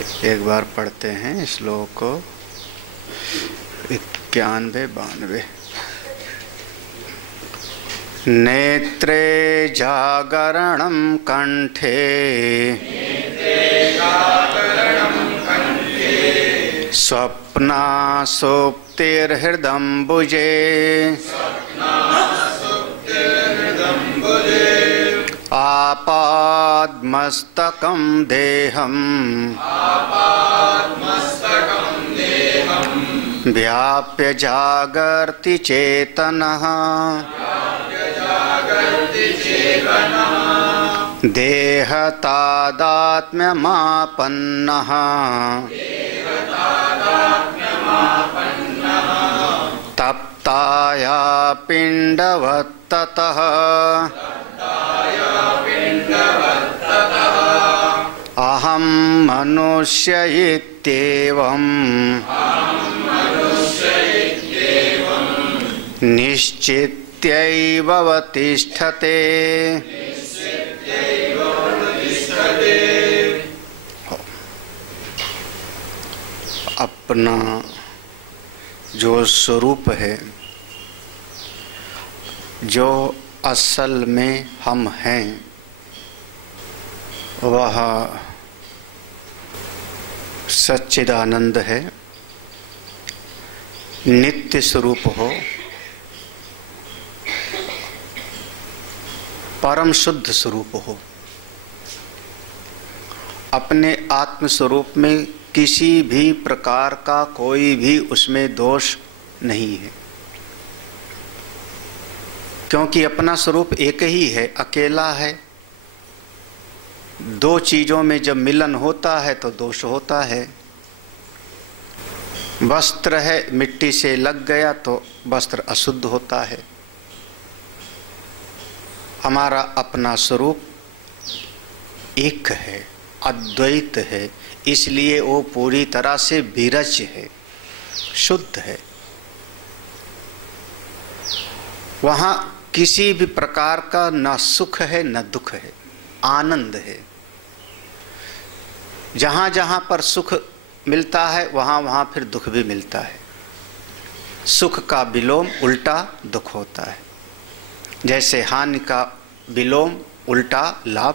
एक बार पढ़ते हैं श्लोक को 91-92। नेत्रे जागरणं कंठे स्वप्ना सुप्तिर्हृदम्बुजे आपाद्मस्तकं देहं व्याप्य जागर्ति चेतनः देहतादात्म्यमापन्नः तप्ताया पिण्डवत्ततः अहं मनुष्य इत्येवं निश्चित्यैव अवतिष्ठते। अपना जो स्वरूप है, जो असल में हम हैं, वह सच्चिदानंद है, नित्य स्वरूप हो, परम शुद्ध स्वरूप हो। अपने आत्म स्वरूप में किसी भी प्रकार का कोई भी उसमें दोष नहीं है, क्योंकि अपना स्वरूप एक ही है, अकेला है। दो चीजों में जब मिलन होता है तो दोष होता है। वस्त्र है, मिट्टी से लग गया तो वस्त्र अशुद्ध होता है। हमारा अपना स्वरूप एक है, अद्वैत है, इसलिए वो पूरी तरह से विरज है, शुद्ध है। वहाँ किसी भी प्रकार का न सुख है न दुख है, आनंद है। जहाँ जहाँ पर सुख मिलता है वहाँ वहाँ फिर दुख भी मिलता है। सुख का विलोम उल्टा दुख होता है। जैसे हानि का विलोम उल्टा लाभ,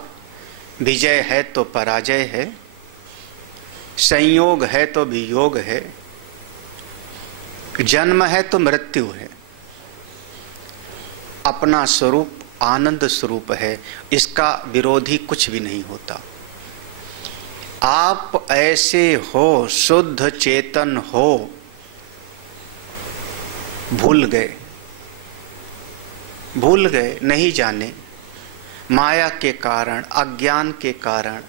विजय है तो पराजय है, संयोग है तो वियोग है, जन्म है तो मृत्यु है। अपना स्वरूप आनंद स्वरूप है, इसका विरोधी कुछ भी नहीं होता। आप ऐसे हो, शुद्ध चेतन हो, भूल गए, नहीं जाने, माया के कारण, अज्ञान के कारण।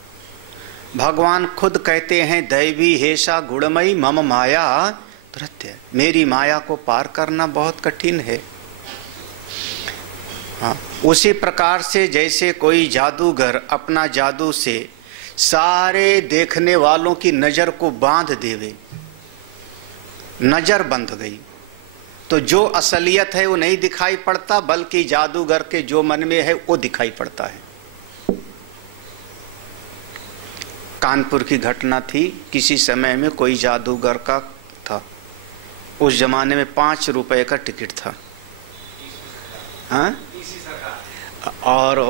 भगवान खुद कहते हैं, दैवी हेषा गुणमयी मम माया धृत्य। मेरी माया को पार करना बहुत कठिन है। हाँ, उसी प्रकार से जैसे कोई जादूगर अपना जादू से सारे देखने वालों की नजर को बांध देवे, नजर बंध गई तो जो असलियत है वो नहीं दिखाई पड़ता, बल्कि जादूगर के जो मन में है वो दिखाई पड़ता है। कानपुर की घटना थी, किसी समय में कोई जादूगर का था। उस जमाने में 5 रुपए का टिकट था। हाँ? और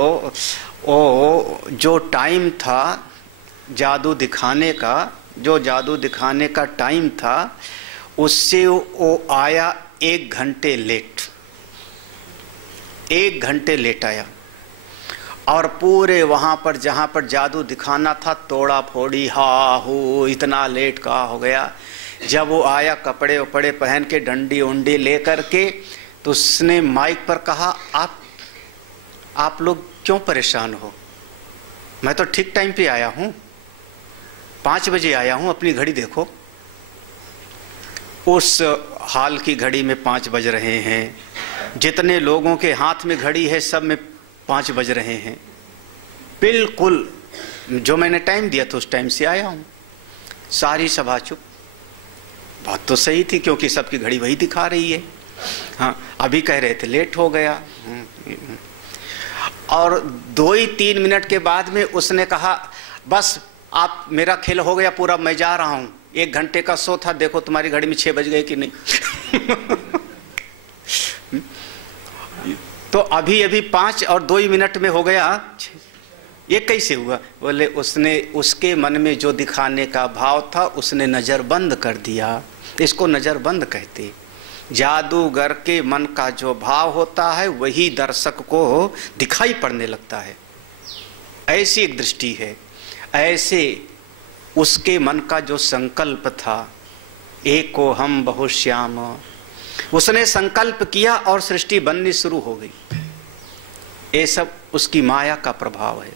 वो जो टाइम था जादू दिखाने का, जो जादू दिखाने का टाइम था, उससे वो आया 1 घंटे लेट। 1 घंटे लेट आया और पूरे वहाँ पर जहाँ पर जादू दिखाना था तोड़ा फोड़ी, हा हो, इतना लेट का हो गया। जब वो आया कपड़े वपड़े पहन के, डंडी उंडी ले कर के, तो उसने माइक पर कहा, आप लोग क्यों परेशान हो? मैं तो ठीक टाइम पे आया हूँ, 5 बजे आया हूँ, अपनी घड़ी देखो। उस हाल की घड़ी में 5 बज रहे हैं, जितने लोगों के हाथ में घड़ी है सब में 5 बज रहे हैं। बिल्कुल जो मैंने टाइम दिया था उस टाइम से आया हूँ। सारी सभा चुप। बात तो सही थी, क्योंकि सबकी घड़ी वही दिखा रही है। हाँ, अभी कह रहे थे लेट हो गया। और 2 ही 3 मिनट के बाद में उसने कहा, बस आप मेरा खेल हो गया पूरा, मैं जा रहा हूं, 1 घंटे का शो था, देखो तुम्हारी घड़ी में 6 बज गए कि नहीं। तो अभी अभी 5 और 2 ही मिनट में हो गया, ये कैसे हुआ? बोले उसने, उसके मन में जो दिखाने का भाव था उसने नजर बंद कर दिया। इसको नजर बंद कहते। जादूगर के मन का जो भाव होता है वही दर्शक को दिखाई पड़ने लगता है, ऐसी एक दृष्टि है। ऐसे उसके मन का जो संकल्प था, एको हम बहुश्याम, उसने संकल्प किया और सृष्टि बननी शुरू हो गई। ये सब उसकी माया का प्रभाव है।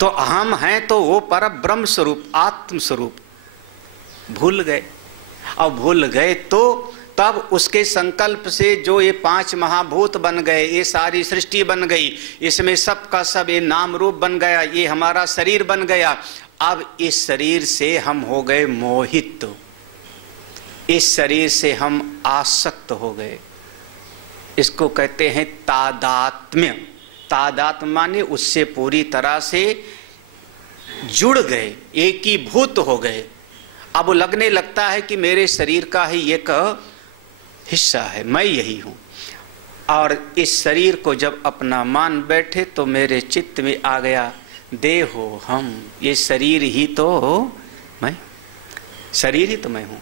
तो हम हैं तो वो पर ब्रह्म स्वरूप, आत्म स्वरूप भूल गए। और भूल गए तो तब उसके संकल्प से जो ये 5 महाभूत बन गए, ये सारी सृष्टि बन गई, इसमें सब का सब ये नाम रूप बन गया, ये हमारा शरीर बन गया। अब इस शरीर से हम हो गए मोहित, इस शरीर से हम आसक्त हो गए। इसको कहते हैं तादात्म्य। तादात्म्य माने उससे पूरी तरह से जुड़ गए, एकीभूत हो गए। अब लगने लगता है कि मेरे शरीर का ही एक हिस्सा है, मैं यही हूँ। और इस शरीर को जब अपना मान बैठे तो मेरे चित्त में आ गया, देहो हम, ये शरीर ही तो मैं, शरीर ही तो मैं हूँ।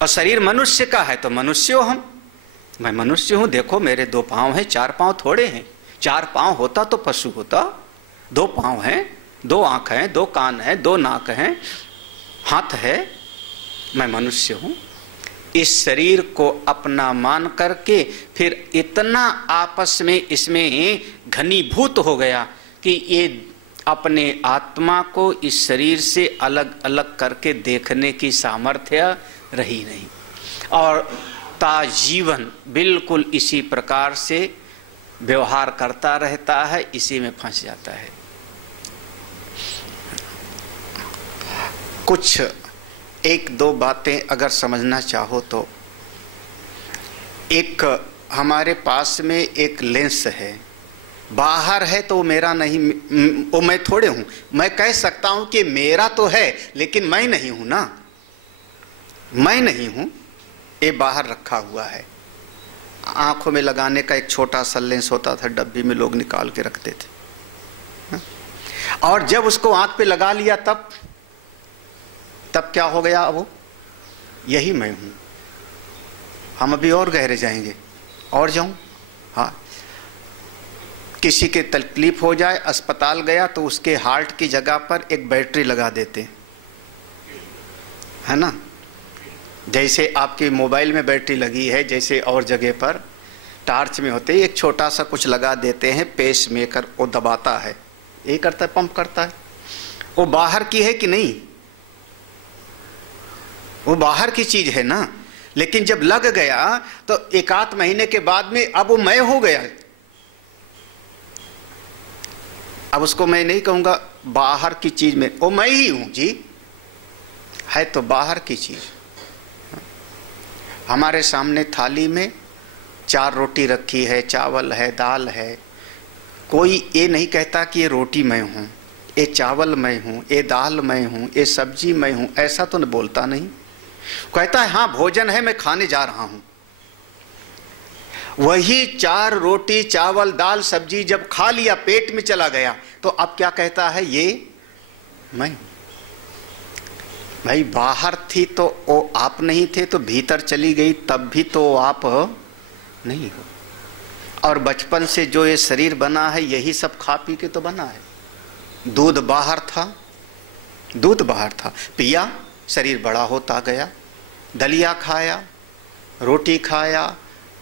और शरीर मनुष्य का है तो मनुष्य हम, मैं मनुष्य हूँ। देखो मेरे 2 पाँव हैं, 4 पाँव थोड़े हैं। 4 पाँव होता तो पशु होता, 2 पाँव हैं, 2 आँख हैं, 2 कान हैं, 2 नाक हैं, हाथ है, मैं मनुष्य हूँ। इस शरीर को अपना मान करके फिर इतना आपस में इसमें घनीभूत हो गया कि ये अपने आत्मा को इस शरीर से अलग अलग करके देखने की सामर्थ्य रही नहीं, और ताजीवन बिल्कुल इसी प्रकार से व्यवहार करता रहता है, इसी में फंस जाता है। कुछ 1-2 बातें अगर समझना चाहो तो, एक हमारे पास में एक लेंस है, बाहर है तो मेरा नहीं, वो मैं थोड़े हूँ। मैं कह सकता हूँ कि मेरा तो है लेकिन मैं नहीं हूँ ना, मैं नहीं हूँ। ये बाहर रखा हुआ है। आंखों में लगाने का एक छोटा सा लेंस होता था, डब्बी में लोग निकाल के रखते थे, और जब उसको आंख पे लगा लिया तब क्या हो गया? अब यही मैं हूं। हम अभी और गहरे जाएंगे, और जाऊं। हाँ, किसी के तकलीफ हो जाए, अस्पताल गया तो उसके हार्ट की जगह पर एक बैटरी लगा देते है ना। जैसे आपके मोबाइल में बैटरी लगी है, जैसे और जगह पर टार्च में होते एक छोटा सा कुछ लगा देते हैं, पेस मेकर, वो दबाता है, ये करता है, पंप करता है। वो बाहर की है कि नहीं? वो बाहर की चीज है ना। लेकिन जब लग गया तो 1-8 महीने के बाद में अब वो मैं हो गया। अब उसको मैं नहीं कहूंगा बाहर की चीज में, वो मैं ही हूं जी, है तो बाहर की चीज। हमारे सामने थाली में 4 रोटी रखी है, चावल है, दाल है। कोई ये नहीं कहता कि ये रोटी मैं हूं, ये चावल मैं हूं, ये दाल मैं हूं, ये सब्जी मैं हूं, ऐसा तो नहीं बोलता। नहीं कहता है हाँ भोजन है, मैं खाने जा रहा हूं। वही 4 रोटी चावल दाल सब्जी जब खा लिया, पेट में चला गया, तो अब क्या कहता है? ये मैं। भाई बाहर थी तो वो आप नहीं थे, तो भीतर चली गई तब भी तो आप नहीं हो। और बचपन से जो ये शरीर बना है यही सब खा पी के तो बना है। दूध बाहर था, दूध बाहर था, पिया, शरीर बड़ा होता गया। दलिया खाया, रोटी खाया,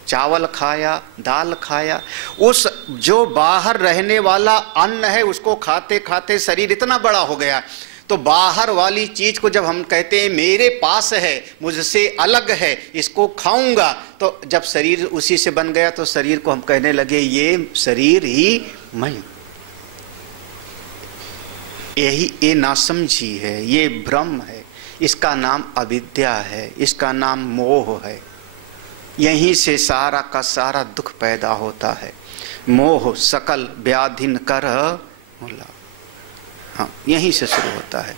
चावल खाया, दाल खाया। उस जो बाहर रहने वाला अन्न है उसको खाते खाते शरीर इतना बड़ा हो गया। तो बाहर वाली चीज को जब हम कहते हैं मेरे पास है, मुझसे अलग है, इसको खाऊंगा, तो जब शरीर उसी से बन गया तो शरीर को हम कहने लगे ये शरीर ही मैं। यही ये नासमझी है, ये भ्रम है, इसका नाम अविद्या है, इसका नाम मोह है। यहीं से सारा का सारा दुख पैदा होता है। मोह सकल व्याधिन कर मूला। हाँ, यहीं से शुरू होता है।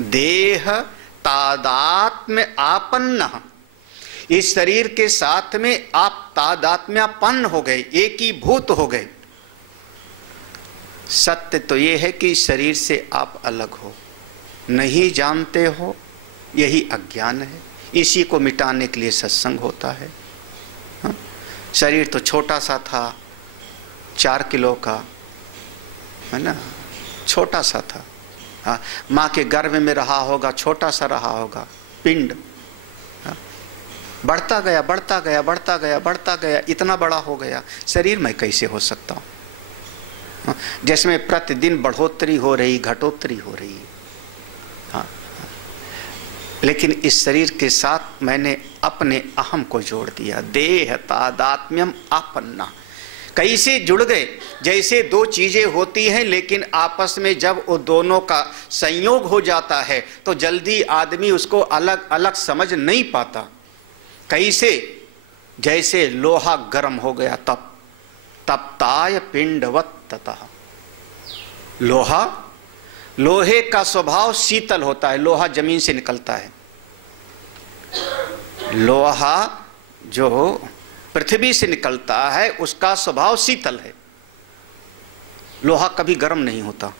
देह तादात्म्य आपन्न, इस शरीर के साथ में आप तादात्म्यापन्न हो गए, एकीभूत हो गए। सत्य तो ये है कि शरीर से आप अलग हो, नहीं जानते हो, यही अज्ञान है। इसी को मिटाने के लिए सत्संग होता है। हाँ? शरीर तो छोटा सा था, 4 किलो का, है ना, छोटा सा था। हाँ? माँ के गर्भ में रहा होगा, छोटा सा रहा होगा पिंड। हाँ? बढ़ता गया बढ़ता गया बढ़ता गया बढ़ता गया, इतना बड़ा हो गया। शरीर में कैसे हो सकता हूँ? हाँ? जिसमें प्रतिदिन बढ़ोतरी हो रही, घटोतरी हो रही है। हाँ? लेकिन इस शरीर के साथ मैंने अपने अहम को जोड़ दिया। देह तादात्म्यम आपन्ना, कैसे जुड़ गए? जैसे दो चीजें होती हैं, लेकिन आपस में जब वो दोनों का संयोग हो जाता है तो जल्दी आदमी उसको अलग अलग समझ नहीं पाता। कैसे? जैसे लोहा गर्म हो गया तप तप्ताय पिंडवत ततः। लोहा, लोहे का स्वभाव शीतल होता है। लोहा जमीन से निकलता है। लोहा जो पृथ्वी से निकलता है उसका स्वभाव शीतल है। लोहा कभी गर्म नहीं होता,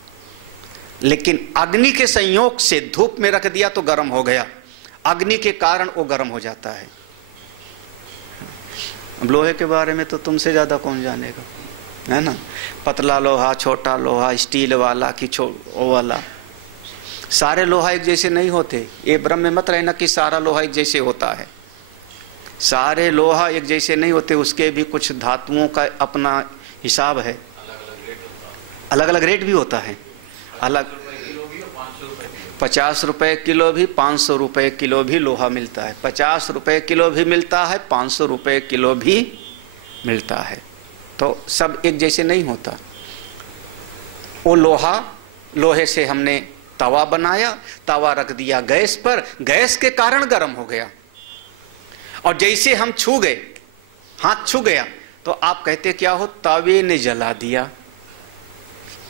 लेकिन अग्नि के संयोग से धूप में रख दिया तो गर्म हो गया। अग्नि के कारण वो गर्म हो जाता है। अब लोहे के बारे में तो तुमसे ज्यादा कौन जानेगा, है ना? पतला लोहा, छोटा लोहा, स्टील वाला कि वो वाला, सारे लोहा एक जैसे नहीं होते। ये भ्रम में मत रहना कि सारा लोहा एक जैसे होता है। सारे लोहा एक जैसे नहीं होते, उसके भी कुछ धातुओं का अपना हिसाब है। अलग अलग रेट भी होता है। अलग 50 रुपए किलो भी, 500 रुपए किलो भी लोहा मिलता है। 50 रुपए किलो भी मिलता है, 500 रुपए किलो भी मिलता है। तो सब एक जैसे नहीं होता। वो लोहा, लोहे से हमने तवा बनाया, तवा रख दिया गैस पर, गैस के कारण गर्म हो गया। और जैसे हम छू गए, हाथ छू गया, तो आप कहते क्या हो? तवे ने जला दिया।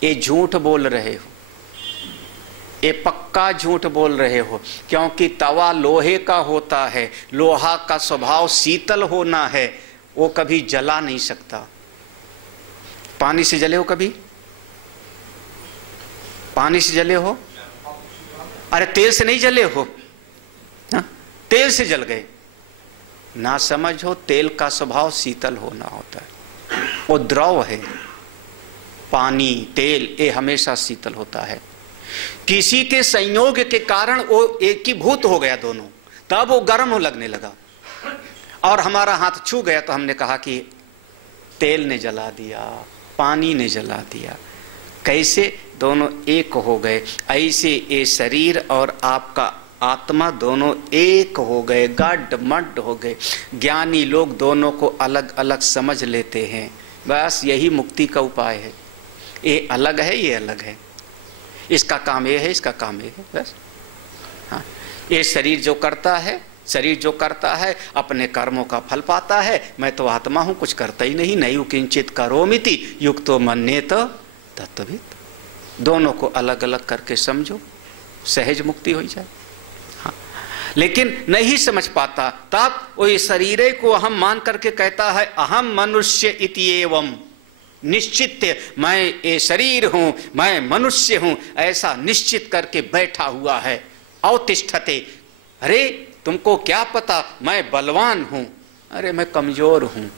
ये झूठ बोल रहे हो, ये पक्का झूठ बोल रहे हो, क्योंकि तवा लोहे का होता है। लोहा का स्वभाव शीतल होना है, वो कभी जला नहीं सकता। पानी से जले हो कभी? पानी से जले हो? अरे तेल से नहीं जले हो? हा? तेल से जल गए ना, समझ हो। तेल का स्वभाव शीतल होना होता है, वो द्रव है। पानी, तेल, ये हमेशा शीतल होता है। किसी के संयोग के कारण वो एकीभूत हो गया दोनों, तब वो गर्म लगने लगा। और हमारा हाथ छू गया तो हमने कहा कि तेल ने जला दिया, पानी ने जला दिया। कैसे? दोनों एक हो गए। ऐसे ये शरीर और आपका आत्मा दोनों एक हो गए, गड्ढ-मड्ढ हो गए। ज्ञानी लोग दोनों को अलग अलग समझ लेते हैं। बस यही मुक्ति का उपाय है। ये अलग है, ये अलग है, इसका काम ये है, इसका काम ये है, बस। हाँ, ये शरीर जो करता है, शरीर जो करता है अपने कर्मों का फल पाता है। मैं तो आत्मा हूँ, कुछ करता ही नहीं। नैव किंचित करोमिति युक्तो मन्येत तत्त्ववित्। दोनों को अलग अलग करके समझो, सहज मुक्ति हो जाए। हाँ, लेकिन नहीं समझ पाता, तब वो शरीर को अहम मान करके कहता है अहम मनुष्य इति एवं निश्चित, मैं ये शरीर हूं, मैं मनुष्य हूं, ऐसा निश्चित करके बैठा हुआ है। अवतिष्ठते, अरे तुमको क्या पता मैं बलवान हूं? अरे मैं कमजोर हूं।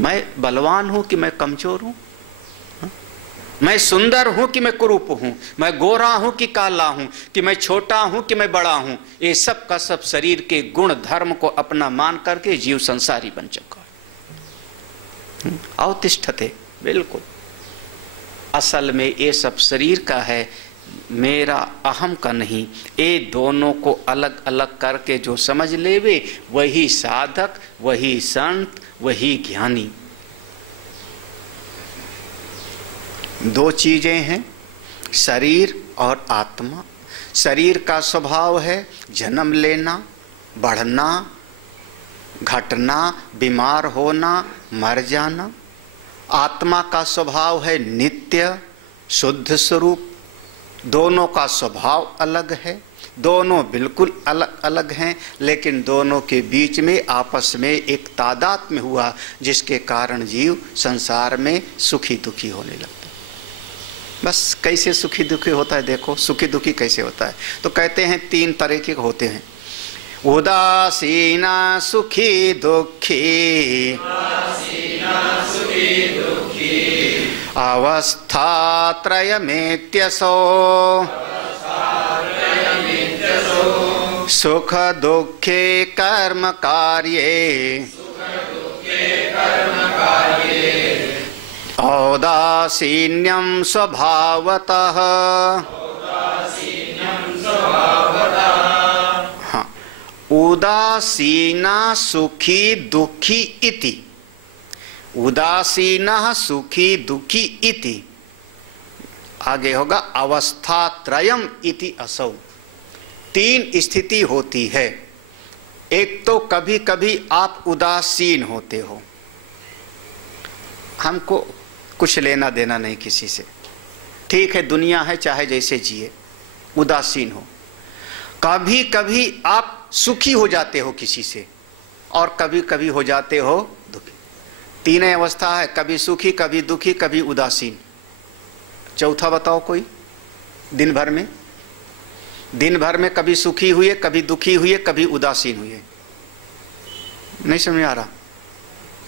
मैं बलवान हूं कि मैं कमजोर हूं? मैं सुंदर हूं कि मैं कुरूप हूं? मैं गोरा हूं कि काला हूं? कि मैं छोटा हूं कि मैं बड़ा हूं? ये सब का सब शरीर के गुण धर्म को अपना मान करके जीव संसारी बन चुका है। अवतिष्ठते, बिल्कुल। असल में ये सब शरीर का है, मेरा अहम का नहीं। ये दोनों को अलग अलग करके जो समझ लेवे वही साधक, वही संत, वही ज्ञानी। दो चीजें हैं, शरीर और आत्मा। शरीर का स्वभाव है जन्म लेना, बढ़ना, घटना, बीमार होना, मर जाना। आत्मा का स्वभाव है नित्य, शुद्ध स्वरूप, दोनों का स्वभाव अलग है, दोनों बिल्कुल अलग अलग हैं, लेकिन दोनों के बीच में आपस में एक तादात्म्य हुआ, जिसके कारण जीव संसार में सुखी दुखी होने लगता है। बस कैसे सुखी दुखी होता है देखो, सुखी दुखी कैसे होता है। तो कहते हैं 3 तरह के होते हैं, उदासीना सुखी दुखी, अवस्था त्रयमेत्यसो, सुख दुखे कर्म कार्ये, औदासीन्यं स्वभावतः। हाँ, उदासीना सुखी दुखी इति, उदासीना सुखी दुखी इति, आगे होगा अवस्था त्रयम इति असौ। 3 स्थिति होती है। एक तो कभी कभी आप उदासीन होते हो, हमको कुछ लेना देना नहीं किसी से, ठीक है दुनिया है चाहे जैसे जिए, उदासीन हो। कभी कभी आप सुखी हो जाते हो किसी से, और कभी कभी हो जाते हो दुखी। 3 अवस्था है, कभी सुखी कभी दुखी कभी उदासीन। चौथा बताओ कोई? दिन भर में, दिन भर में कभी सुखी हुए कभी दुखी हुए कभी उदासीन हुए, नहीं समझ आ रहा?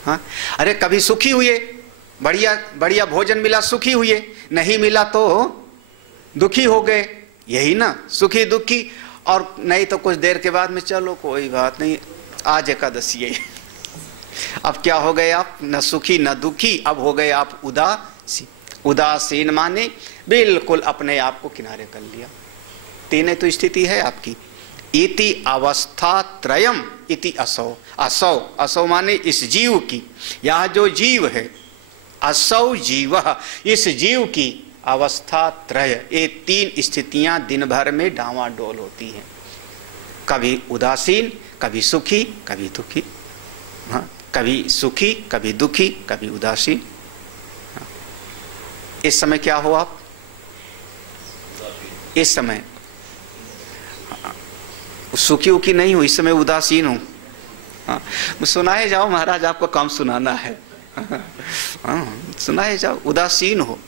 हाँ, अरे कभी सुखी हुए, बढ़िया बढ़िया भोजन मिला सुखी हुए, नहीं मिला तो दुखी हो गए, यही ना सुखी दुखी। और नहीं तो कुछ देर के बाद में चलो कोई बात नहीं, आज एकादशी है। अब क्या हो गए आप? न सुखी न दुखी, अब हो गए आप उदासीन। उदासीन माने बिल्कुल अपने आप को किनारे कर लिया। 3 तो स्थिति है आपकी। इति अवस्था त्रयम इति असौ, असौ असौ माने इस जीव की, यह जो जीव है असौ जीव, इस जीव की अवस्था त्रय, ये 3 स्थितियां दिन भर में डांवाडोल होती हैं। कभी उदासीन कभी सुखी कभी दुखी, हाँ, कभी सुखी कभी दुखी कभी उदासीन। हाँ। इस समय क्या हो आप? इस समय सुखी उखी नहीं हो, इस समय उदासीन हूं। हाँ, सुनाए जाओ महाराज, आपको काम सुनाना है। हाँ, सुनाए जाओ, उदासीन हो।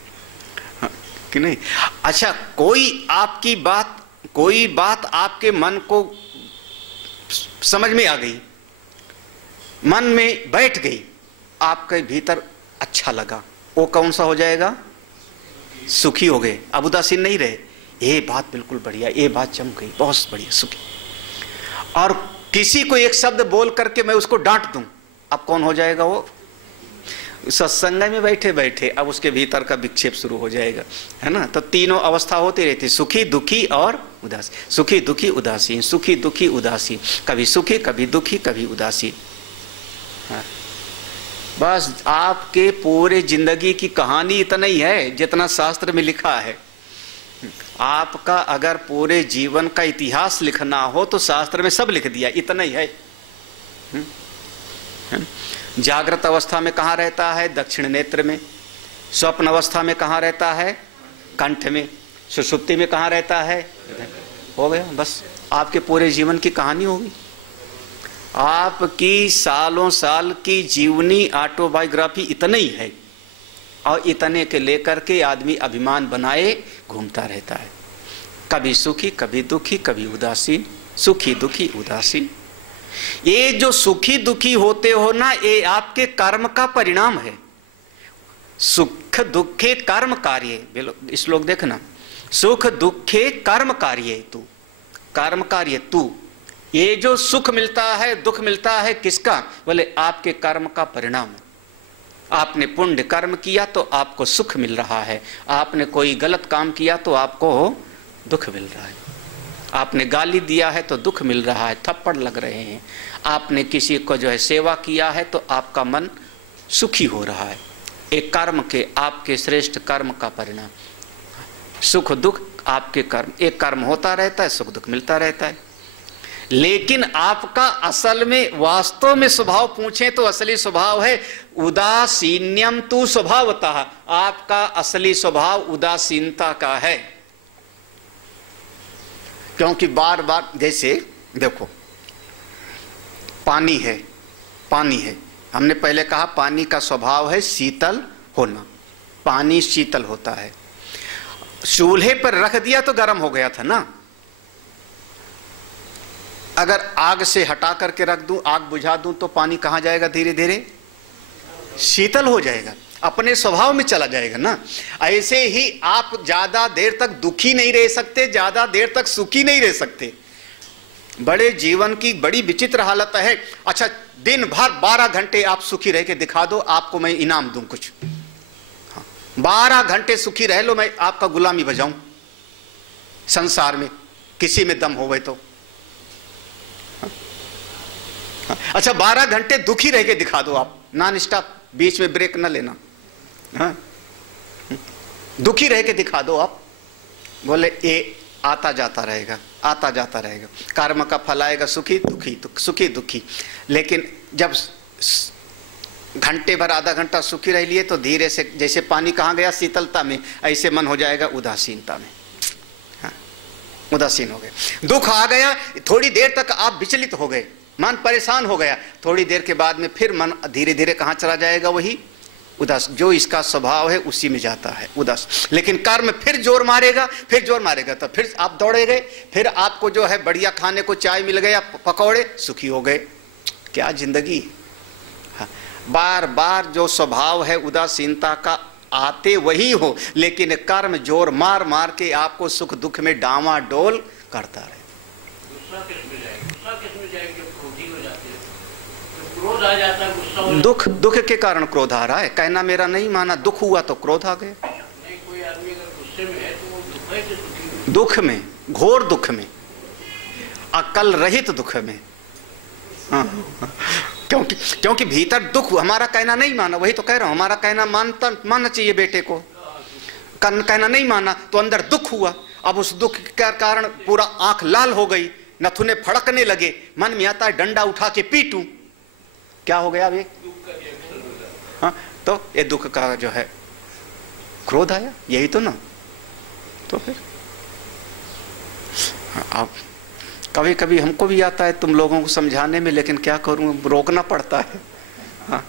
हाँ, कि नहीं? अच्छा, कोई आपकी बात, कोई बात आपके मन को समझ में आ गई, मन में बैठ गई, आपके भीतर अच्छा लगा, वो कौन सा हो जाएगा? सुखी हो गए, अब उदासीन नहीं रहे। ये बात बिल्कुल बढ़िया, ये बात जम गई, बहुत बढ़िया, सुखी। और किसी को एक शब्द बोल करके मैं उसको डांट दूं, अब कौन हो जाएगा? वो सत्संग में बैठे बैठे अब उसके भीतर का विक्षेप शुरू हो जाएगा, है ना? तो 3 अवस्था होती रहती, सुखी दुखी और उदासीन। सुखी दुखी उदासीन, सुखी दुखी उदासीन, कभी सुखी कभी दुखी कभी उदासीन। हाँ। बस आपके पूरे जिंदगी की कहानी इतना ही है जितना शास्त्र में लिखा है। आपका अगर पूरे जीवन का इतिहास लिखना हो तो शास्त्र में सब लिख दिया, इतना ही है। जागृत अवस्था में कहाँ रहता है? दक्षिण नेत्र में। स्वप्न अवस्था में कहाँ रहता है? कंठ में। सुषुप्ति में कहाँ रहता है? हो गया, बस आपके पूरे जीवन की कहानी होगी। आपकी सालों साल की जीवनी ऑटोबायोग्राफी इतना ही है, और इतने के लेकर के आदमी अभिमान बनाए घूमता रहता है, कभी सुखी कभी दुखी कभी उदासीन, सुखी दुखी उदासीन। ये जो सुखी दुखी होते हो ना, ये आपके कर्म का परिणाम है। सुख दुखे कर्म कार्य, श्लोक देखना, सुख दुखे कर्म कार्य तू, कर्म कार्य तू। ये जो सुख मिलता है दुख मिलता है किसका? बोले आपके कर्म का परिणाम है। आपने पुण्य कर्म किया तो आपको सुख मिल रहा है, आपने कोई गलत काम किया तो आपको दुख मिल रहा है, आपने गाली दिया है तो दुख मिल रहा है, थप्पड़ लग रहे हैं, आपने किसी को जो है सेवा किया है तो आपका मन सुखी हो रहा है। एक कर्म के, आपके श्रेष्ठ कर्म का परिणाम। सुख दुख आपके कर्म, एक कर्म होता रहता है, सुख दुख मिलता रहता है। लेकिन आपका असल में वास्तव में स्वभाव पूछें तो असली स्वभाव है उदासीन्यम तु स्वभावतः। आपका असली स्वभाव उदासीनता का है। क्योंकि बार बार जैसे देखो पानी है, पानी है, हमने पहले कहा पानी का स्वभाव है शीतल होना, पानी शीतल होता है। चूल्हे पर रख दिया तो गर्म हो गया था ना। अगर आग से हटा करके रख दूं, आग बुझा दूं तो पानी कहां जाएगा? धीरे धीरे शीतल हो जाएगा, अपने स्वभाव में चला जाएगा ना। ऐसे ही आप ज्यादा देर तक दुखी नहीं रह सकते, ज्यादा देर तक सुखी नहीं रह सकते। बड़े जीवन की बड़ी विचित्र हालत है। अच्छा, दिन भर 12 घंटे आप सुखी रह के दिखा दो, आपको मैं इनाम दूं कुछ। 12 घंटे सुखी रह लो, मैं आपका गुलामी बजाऊं संसार में, किसी में दम होवे तो। अच्छा, 12 घंटे दुखी रह के दिखा दो आप, नॉन स्टॉप, बीच में ब्रेक न लेना। हाँ? दुखी रह के दिखा दो आप। बोले ये आता जाता रहेगा, आता जाता रहेगा, कर्म का फल आएगा सुखी दुखी, सुखी दुखी। लेकिन जब घंटे भर आधा घंटा सुखी रह लिए तो धीरे से जैसे पानी कहाँ गया? शीतलता में। ऐसे मन हो जाएगा उदासीनता में। हाँ, उदासीन हो गए। दुख आ गया, थोड़ी देर तक आप विचलित हो गए, मन परेशान हो गया, थोड़ी देर के बाद में फिर मन धीरे धीरे कहाँ चला जाएगा? वही उदास, जो इसका स्वभाव है उसी में जाता है उदास। लेकिन कर्म फिर जोर मारेगा, फिर जोर मारेगा तो फिर आप दौड़े गए, फिर आपको जो है बढ़िया खाने को चाय मिल गया, पकौड़े, सुखी हो गए। क्या जिंदगी। हाँ, बार बार जो स्वभाव है उदासीनता का आते वही हो, लेकिन कर्म जोर मार मार के आपको सुख दुख में डामाडोल करता रहे। क्रोध आ जाता है, गुस्सा। दुख, दुख के कारण क्रोध आ रहा है। कहना मेरा नहीं माना, दुख हुआ तो क्रोध आ गया। नहीं, कोई आदमी अगर गुस्से में है तो वो दुख है कि सुखी में? दुख में, घोर दुख में, अकल रहित दुख में। हाँ, क्योंकि भीतर दुख, हमारा कहना नहीं माना, वही तो कह रहा हूं, हमारा कहना मानना चाहिए बेटे को, कहना नहीं माना तो अंदर दुख हुआ। अब उस दुख के कारण पूरा आंख लाल हो गई, नथुने फड़कने लगे, मन में आता है डंडा उठा के पीटूं। क्या हो गया अभी? हाँ, तो ये दुख का जो है क्रोध आया, यही तो ना। तो फिर अब कभी कभी हमको भी आता है तुम लोगों को समझाने में, लेकिन क्या करूं, रोकना पड़ता है। हाँ,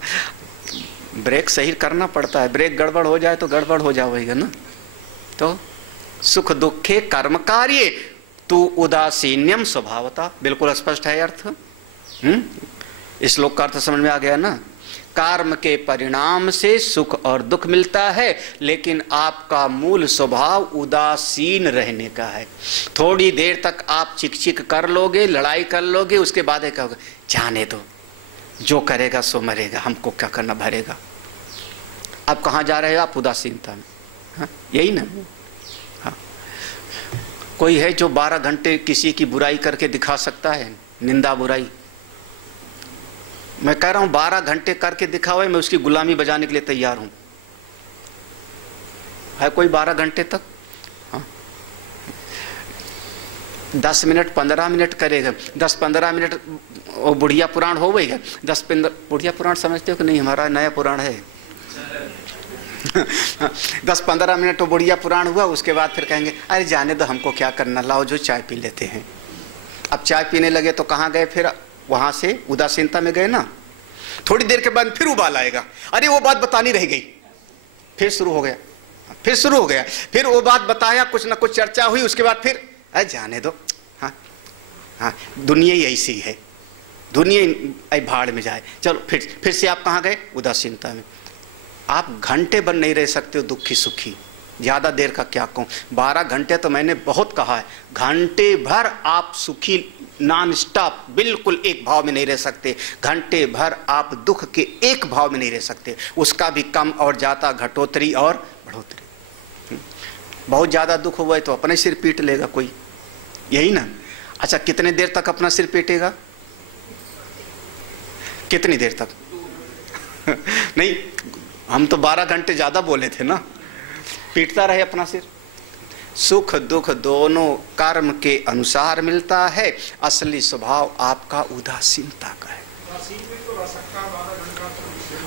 ब्रेक सही करना पड़ता है, ब्रेक गड़बड़ हो जाए तो गड़बड़ हो जाएगा ना। तो सुख दुखे कर्म कार्य तू उदासीन्यम स्वभावता, बिल्कुल स्पष्ट है अर्थ। इस श्लोक का अर्थ समझ में आ गया ना। कर्म के परिणाम से सुख और दुख मिलता है, लेकिन आपका मूल स्वभाव उदासीन रहने का है। थोड़ी देर तक आप चिक चिक कर लोगे, लड़ाई कर लोगे, उसके बाद कहोगे जाने दो, जो करेगा सो मरेगा, हमको क्या करना भरेगा। अब कहाँ जा रहे हो आप? उदासीनता में। हाँ, यही ना। हाँ, कोई है जो 12 घंटे किसी की बुराई करके दिखा सकता है, निंदा बुराई? मैं कह रहा हूं 12 घंटे करके दिखावे, मैं उसकी गुलामी बजाने के लिए तैयार हूं। है कोई 12 घंटे तक? हाँ, 10 मिनट 15 मिनट करेगा, 10-15 मिनट वो बुढ़िया पुराण हो गएगा। 10-15 बुढ़िया पुराण समझते हो कि नहीं? हमारा नया पुराण है। 10-15 मिनट वो बुढ़िया पुराण हुआ, उसके बाद फिर कहेंगे अरे जाने दो, हमको क्या करना, लाओ जो चाय पी लेते हैं। अब चाय पीने लगे तो कहाँ गए? फिर वहां से उदासीनता में गए ना। थोड़ी देर के बाद फिर उबाल आएगा, अरे वो बात बतानी रह गई, फिर शुरू हो गया, फिर शुरू हो गया, फिर वो बात बताया, कुछ ना कुछ चर्चा हुई, उसके बाद फिर अरे जाने दो। हाँ हाँ, दुनिया ही ऐसी है, दुनिया भाड़ में जाए। चलो फिर से आप कहाँ गए? उदासीनता में। आप घंटे भर नहीं रह सकते हो दुखी सुखी, ज़्यादा देर का क्या कहूँ, 12 घंटे तो मैंने बहुत कहा है। घंटे भर आप सुखी नॉन स्टॉप बिल्कुल एक भाव में नहीं रह सकते, घंटे भर आप दुख के एक भाव में नहीं रह सकते, उसका भी कम और ज़्यादा, घटोतरी और बढ़ोतरी। बहुत ज़्यादा दुख हुआ है तो अपने सिर पीट लेगा कोई, यही ना। अच्छा, कितने देर तक अपना सिर पीटेगा? कितनी देर तक? नहीं, हम तो 12 घंटे ज़्यादा बोले थे ना। पीटता रहे अपना सिर, सुख दुख दोनों कर्म के अनुसार मिलता है। असली स्वभाव आपका उदासीनता का है।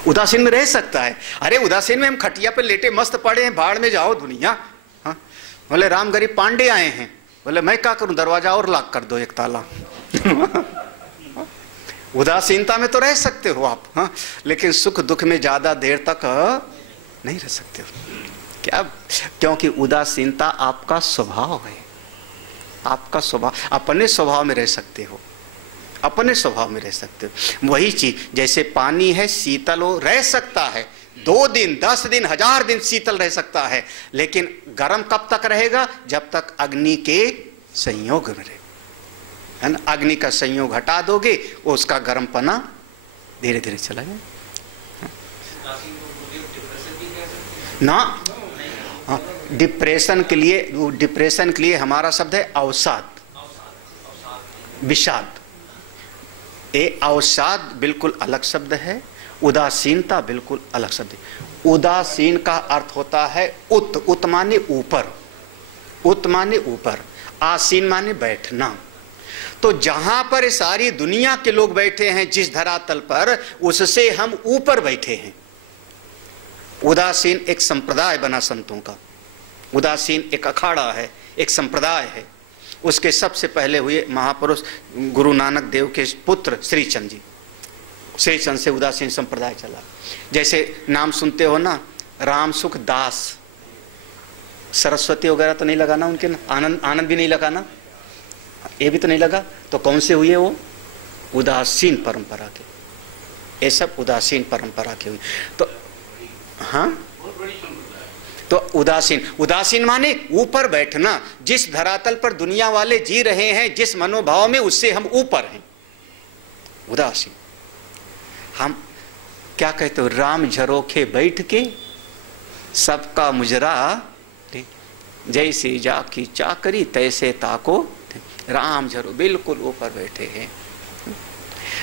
उदासीन में रह सकता है। अरे उदासीन में हम खटिया पे लेटे मस्त पड़े हैं, भाड़ में जाओ दुनिया। हाँ, बोले राम गरीब पांडे आए हैं, बोले मैं क्या करूं, दरवाजा और लॉक कर दो एक ताला। उदासीनता में तो रह सकते हो आप, हाँ, लेकिन सुख दुख में ज्यादा देर तक नहीं रह सकते हो। क्या? क्योंकि उदासीनता आपका स्वभाव है। आपका स्वभाव, अपने स्वभाव में रह सकते हो, अपने स्वभाव में रह सकते हो। वही चीज जैसे पानी है, शीतल हो रह सकता है, 2 दिन 10 दिन 1000 दिन शीतल रह सकता है, लेकिन गर्म कब तक रहेगा? जब तक अग्नि के संयोग में रहे, है ना। अग्नि का संयोग हटा दोगे, उसका गर्मपना धीरे धीरे चला जाए ना। हाँ, डिप्रेशन के लिए हमारा शब्द है अवसाद, विषाद। ये अवसाद बिल्कुल अलग शब्द है, उदासीनता बिल्कुल अलग शब्द है। उदासीन का अर्थ होता है उत माने ऊपर, उत माने ऊपर, आसीन माने बैठना। तो जहां पर सारी दुनिया के लोग बैठे हैं जिस धरातल पर, उससे हम ऊपर बैठे हैं। उदासीन एक संप्रदाय बना संतों का, उदासीन एक अखाड़ा है, एक संप्रदाय है। उसके सबसे पहले हुए महापुरुष गुरु नानक देव के पुत्र श्रीचंद जी। श्रीचंद से उदासीन संप्रदाय चला। जैसे नाम सुनते हो ना, राम सुख दास, सरस्वती वगैरह तो नहीं लगा ना उनके ना, आनंद भी नहीं लगा ना, ये भी तो नहीं लगा। तो कौन से हुए वो? उदासीन परंपरा के। ये सब उदासीन परंपरा के हुए। तो हाँ, तो उदासीन माने ऊपर बैठना। जिस धरातल पर दुनिया वाले जी रहे हैं, जिस मनोभाव में, उससे हम ऊपर हैं, उदासीन। हम क्या कहते हो? राम झरोखे बैठ के सबका मुजरा, जैसे जाकी चाकरी तैसे ताको। राम झरो बिल्कुल ऊपर बैठे हैं।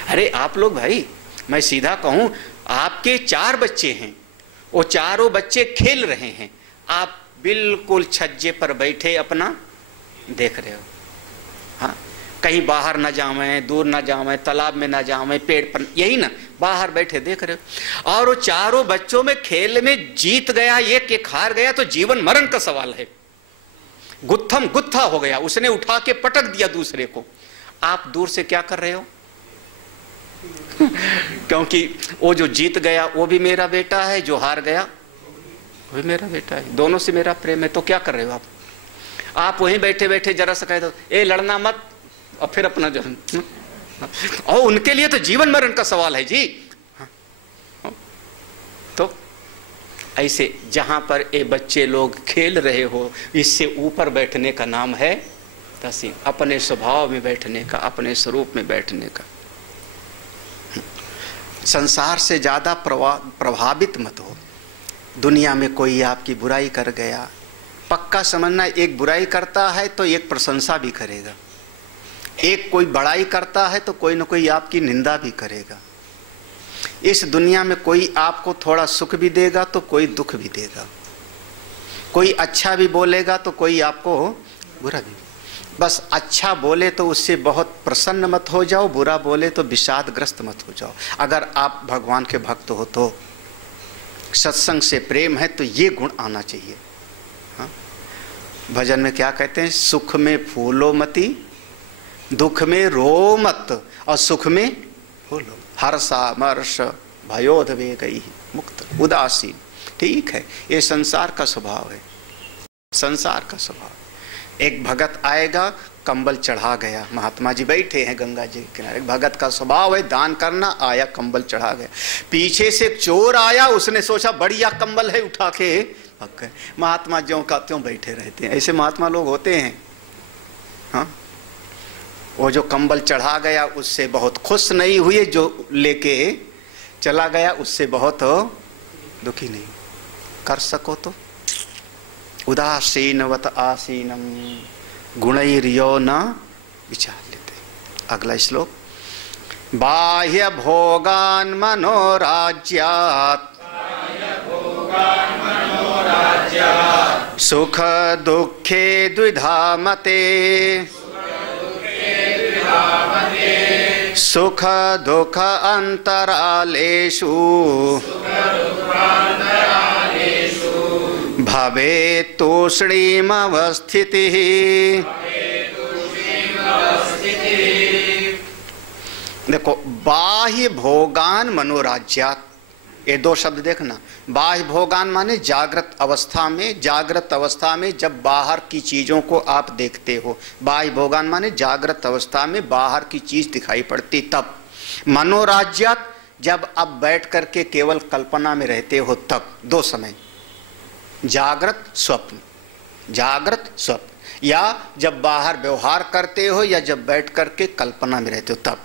अरे आप लोग भाई, मैं सीधा कहूं, आपके 4 बच्चे हैं, वो चारों बच्चे खेल रहे हैं, आप बिल्कुल छज्जे पर बैठे अपना देख रहे हो। हाँ, कहीं बाहर न जावें, दूर न जावें, तालाब में न जावें, पेड़ पर, यही ना, बाहर बैठे देख रहे हो। और वो चारों बच्चों में खेल में जीत गया एक हार गया, तो जीवन मरण का सवाल है। गुत्थम गुत्था हो गया, उसने उठा के पटक दिया दूसरे को। आप दूर से क्या कर रहे हो? क्योंकि वो जो जीत गया वो भी मेरा बेटा है, जो हार गया वो भी मेरा बेटा है, दोनों से मेरा प्रेम है। तो क्या कर रहे हो आप वहीं बैठे बैठे जरा सा कह दो, ए लड़ना मत, और फिर अपना जो, और उनके लिए तो जीवन मरण का सवाल है जी। तो ऐसे जहां पर ये बच्चे लोग खेल रहे हो, इससे ऊपर बैठने का नाम है उदासीन। अपने स्वभाव में बैठने का, अपने स्वरूप में बैठने का। संसार से ज्यादा प्रभावित मत हो। दुनिया में कोई आपकी बुराई कर गया, पक्का समझना, एक बुराई करता है तो एक प्रशंसा भी करेगा, एक कोई बड़ाई करता है तो कोई न कोई आपकी निंदा भी करेगा। इस दुनिया में कोई आपको थोड़ा सुख भी देगा तो कोई दुख भी देगा, कोई अच्छा भी बोलेगा तो कोई आपको बुरा भी। बस अच्छा बोले तो उससे बहुत प्रसन्न मत हो जाओ, बुरा बोले तो विषादग्रस्त मत हो जाओ। अगर आप भगवान के भक्त हो तो, सत्संग से प्रेम है तो ये गुण आना चाहिए। हाँ? भजन में क्या कहते हैं? सुख में फूलो मती, दुख में रो मत, और सुख में फूलो। हर्षामर्ष भयोध वे गई मुक्त उदासीन। ठीक है, ये संसार का स्वभाव है, संसार का स्वभाव। एक भगत आएगा, कंबल चढ़ा गया, महात्मा जी बैठे हैं गंगा जी के किनारे, भगत का स्वभाव है दान करना, आया कंबल चढ़ा गया। पीछे से चोर आया, उसने सोचा बढ़िया कंबल है, उठा के भाग गए। महात्मा ज्यों का त्यों बैठे रहते हैं, ऐसे महात्मा लोग होते हैं। हाँ, वो जो कंबल चढ़ा गया उससे बहुत खुश नहीं हुए, जो लेके चला गया उससे बहुत दुखी नहीं कर सको तो। उदासीनवत आसीनम गुणैर्यो न विचार्यते। अगला श्लोक, बाह्य भोगान मनोराज्यात् सुख दुखे द्विधा मते, सुख दुख अंतरालेषु भवेत् तूष्णीमवस्थितिः। देखो, बाह्य भोगान मनोराज्यात्, ये दो शब्द देखना। बाह्य भोगान माने जागृत अवस्था में, जागृत अवस्था में जब बाहर की चीजों को आप देखते हो। बाह्य भोगान माने जागृत अवस्था में बाहर की चीज दिखाई पड़ती तब। मनोराज्यात्, जब आप बैठ करके केवल कल्पना में रहते हो तब। दो समय, जागृत स्वप्न, जागृत स्वप्न, या जब बाहर व्यवहार करते हो या जब बैठ करके कल्पना में रहते हो तब।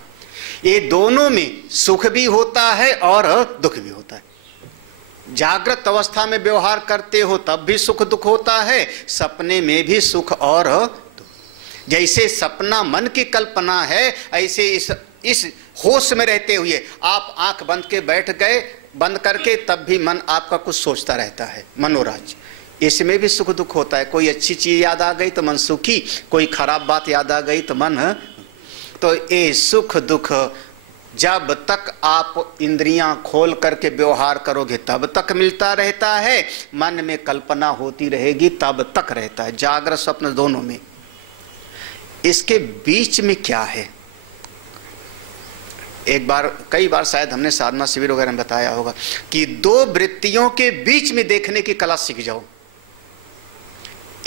ये दोनों में सुख भी होता है और दुख भी होता है। जागृत अवस्था में व्यवहार करते हो तब भी सुख दुख होता है, सपने में भी सुख और दुख। जैसे सपना मन की कल्पना है, ऐसे इस होश में रहते हुए आप आंख बंद के बैठ गए, बंद करके, तब भी मन आपका कुछ सोचता रहता है। मनोराज्य, इसमें भी सुख दुख होता है। कोई अच्छी चीज याद आ गई तो मन सुखी, कोई खराब बात याद आ गई तो मन। तो ये सुख दुख जब तक आप इंद्रियां खोल करके व्यवहार करोगे तब तक मिलता रहता है, मन में कल्पना होती रहेगी तब तक रहता है, जागृत स्वप्न दोनों में। इसके बीच में क्या है? एक बार, कई बार शायद हमने साधना शिविर वगैरह में बताया होगा कि दो वृत्तियों के बीच में देखने की कला सीख जाओ।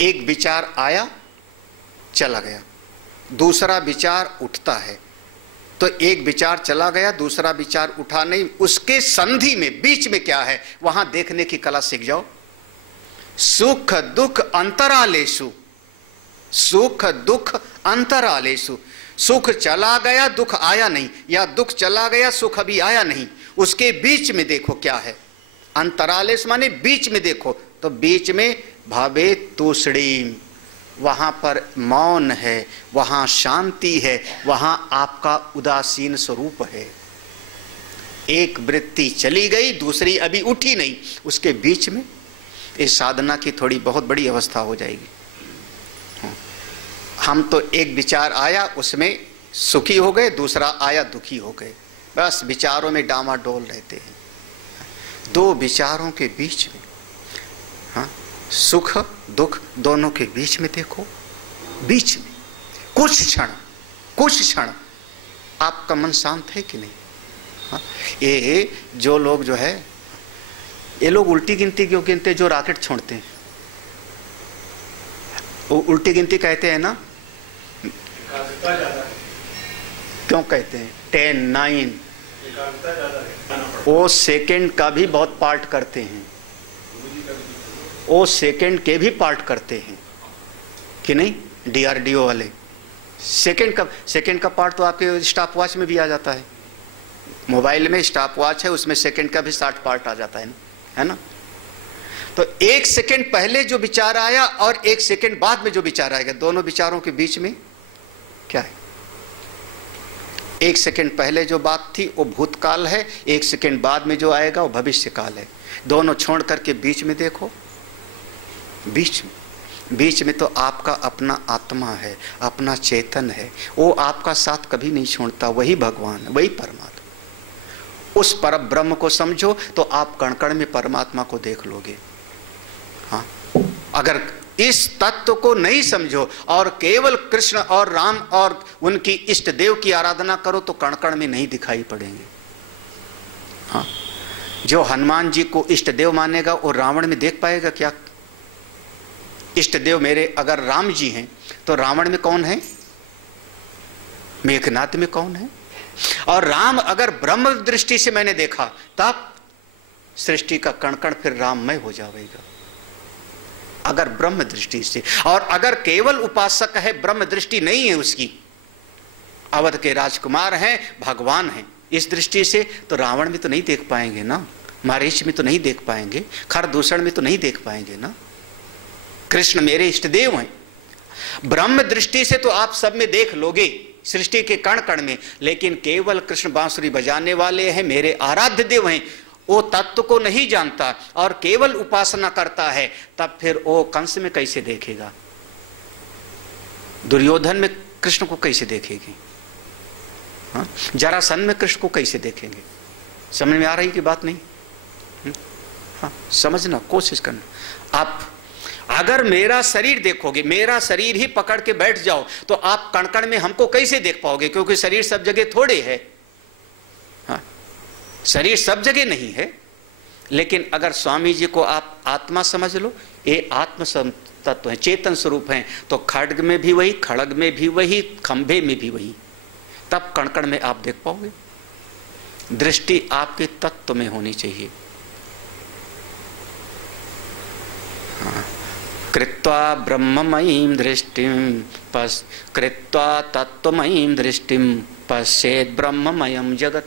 एक विचार आया, चला गया, दूसरा विचार उठता है, तो एक विचार चला गया, दूसरा विचार उठा नहीं, उसके संधि में बीच में क्या है वहां देखने की कला सीख जाओ। सुख दुख अंतरालेषु, सुख दुख अंतरालेषु, सुख चला गया दुख आया नहीं, या दुख चला गया सुख अभी आया नहीं, उसके बीच में देखो क्या है। अंतरालेषु माने बीच में देखो, तो बीच में भवेत् तूष्णीम्, वहां पर मौन है, वहां शांति है, वहां आपका उदासीन स्वरूप है। एक वृत्ति चली गई, दूसरी अभी उठी नहीं, उसके बीच में इस साधना की थोड़ी बहुत बड़ी अवस्था हो जाएगी। हम तो एक विचार आया उसमें सुखी हो गए, दूसरा आया दुखी हो गए, बस विचारों में डामाडोल रहते हैं। दो विचारों के बीच में, हाँ, सुख दुख दोनों के बीच में देखो, बीच में कुछ क्षण आपका मन शांत है कि नहीं? हाँ, ये जो लोग जो है, ये लोग उल्टी गिनती क्यों गिनते? जो रॉकेट छोड़ते हैं वो उल्टी गिनती कहते हैं ना, क्यों कहते हैं? 10 9, वो सेकंड का भी बहुत पार्ट करते हैं, वो सेकंड के भी पार्ट करते हैं कि नहीं? DRDO वाले सेकंड का पार्ट तो आपके स्टॉप वॉच में भी आ जाता है। मोबाइल में स्टॉप वॉच है, उसमें सेकंड का भी 60 पार्ट आ जाता है ना? तो एक सेकंड पहले जो विचार आया और एक सेकंड बाद में जो विचार आएगा, दोनों विचारों के बीच में क्या है? एक सेकंड पहले जो बात थी वो भूतकाल है, एक सेकंड बाद में जो आएगा वो भविष्य काल है। दोनों छोड़ करके बीच में देखो, बीच में तो आपका अपना आत्मा है, अपना चेतन है, वो आपका साथ कभी नहीं छोड़ता, वही भगवान है, वही परमात्मा। उस पर ब्रह्म को समझो तो आप कण कण में परमात्मा को देख लोगे। हाँ, अगर इस तत्व को नहीं समझो और केवल कृष्ण और राम और उनकी इष्ट देव की आराधना करो तो कण कण में नहीं दिखाई पड़ेंगे। हाँ, जो हनुमान जी को इष्ट देव मानेगा वो रावण में देख पाएगा क्या? इष्ट देव मेरे अगर राम जी हैं तो रावण में कौन है? मेघनाथ में कौन है? और राम अगर ब्रह्म दृष्टि से मैंने देखा तब सृष्टि का कण कण फिर राममय हो जाएगा, अगर ब्रह्म दृष्टि से। और अगर केवल उपासक है, ब्रह्म दृष्टि नहीं है उसकी, अवध के राजकुमार हैं, भगवान हैं, इस दृष्टि से तो रावण में तो नहीं देख पाएंगे ना, मारीच में तो नहीं देख पाएंगे, खरदूषण में तो नहीं देख पाएंगे ना। कृष्ण मेरे इष्ट देव हैं, ब्रह्म दृष्टि से तो आप सब में देख लोगे, सृष्टि के कण कण में, लेकिन केवल कृष्ण बांसुरी बजाने वाले हैं, मेरे आराध्य देव हैं, वो तत्व को नहीं जानता और केवल उपासना करता है, तब फिर वो कंस में कैसे देखेगा, दुर्योधन में कृष्ण को कैसे देखेगी, हाँ? जरासंध में कृष्ण को कैसे देखेंगे? समझ में आ रही की बात नहीं? हाँ, समझना कोशिश करना। आप अगर मेरा शरीर देखोगे, मेरा शरीर ही पकड़ के बैठ जाओ, तो आप कण कण में हमको कैसे देख पाओगे? क्योंकि शरीर सब जगह थोड़े है, हाँ? शरीर सब जगह नहीं है। लेकिन अगर स्वामी जी को आप आत्मा समझ लो, ये आत्म तत्व है, चेतन स्वरूप है, तो खड्ग में भी वही, खड़ग में भी वही, खंभे में भी वही, तब कण कण में आप देख पाओगे। दृष्टि आपके तत्व में होनी चाहिए। हाँ। कृत्वा ब्रह्ममयीं दृष्टिं कृत्वा तत्वमयीं दृष्टिं पश्येत् ब्रह्ममयं जगत।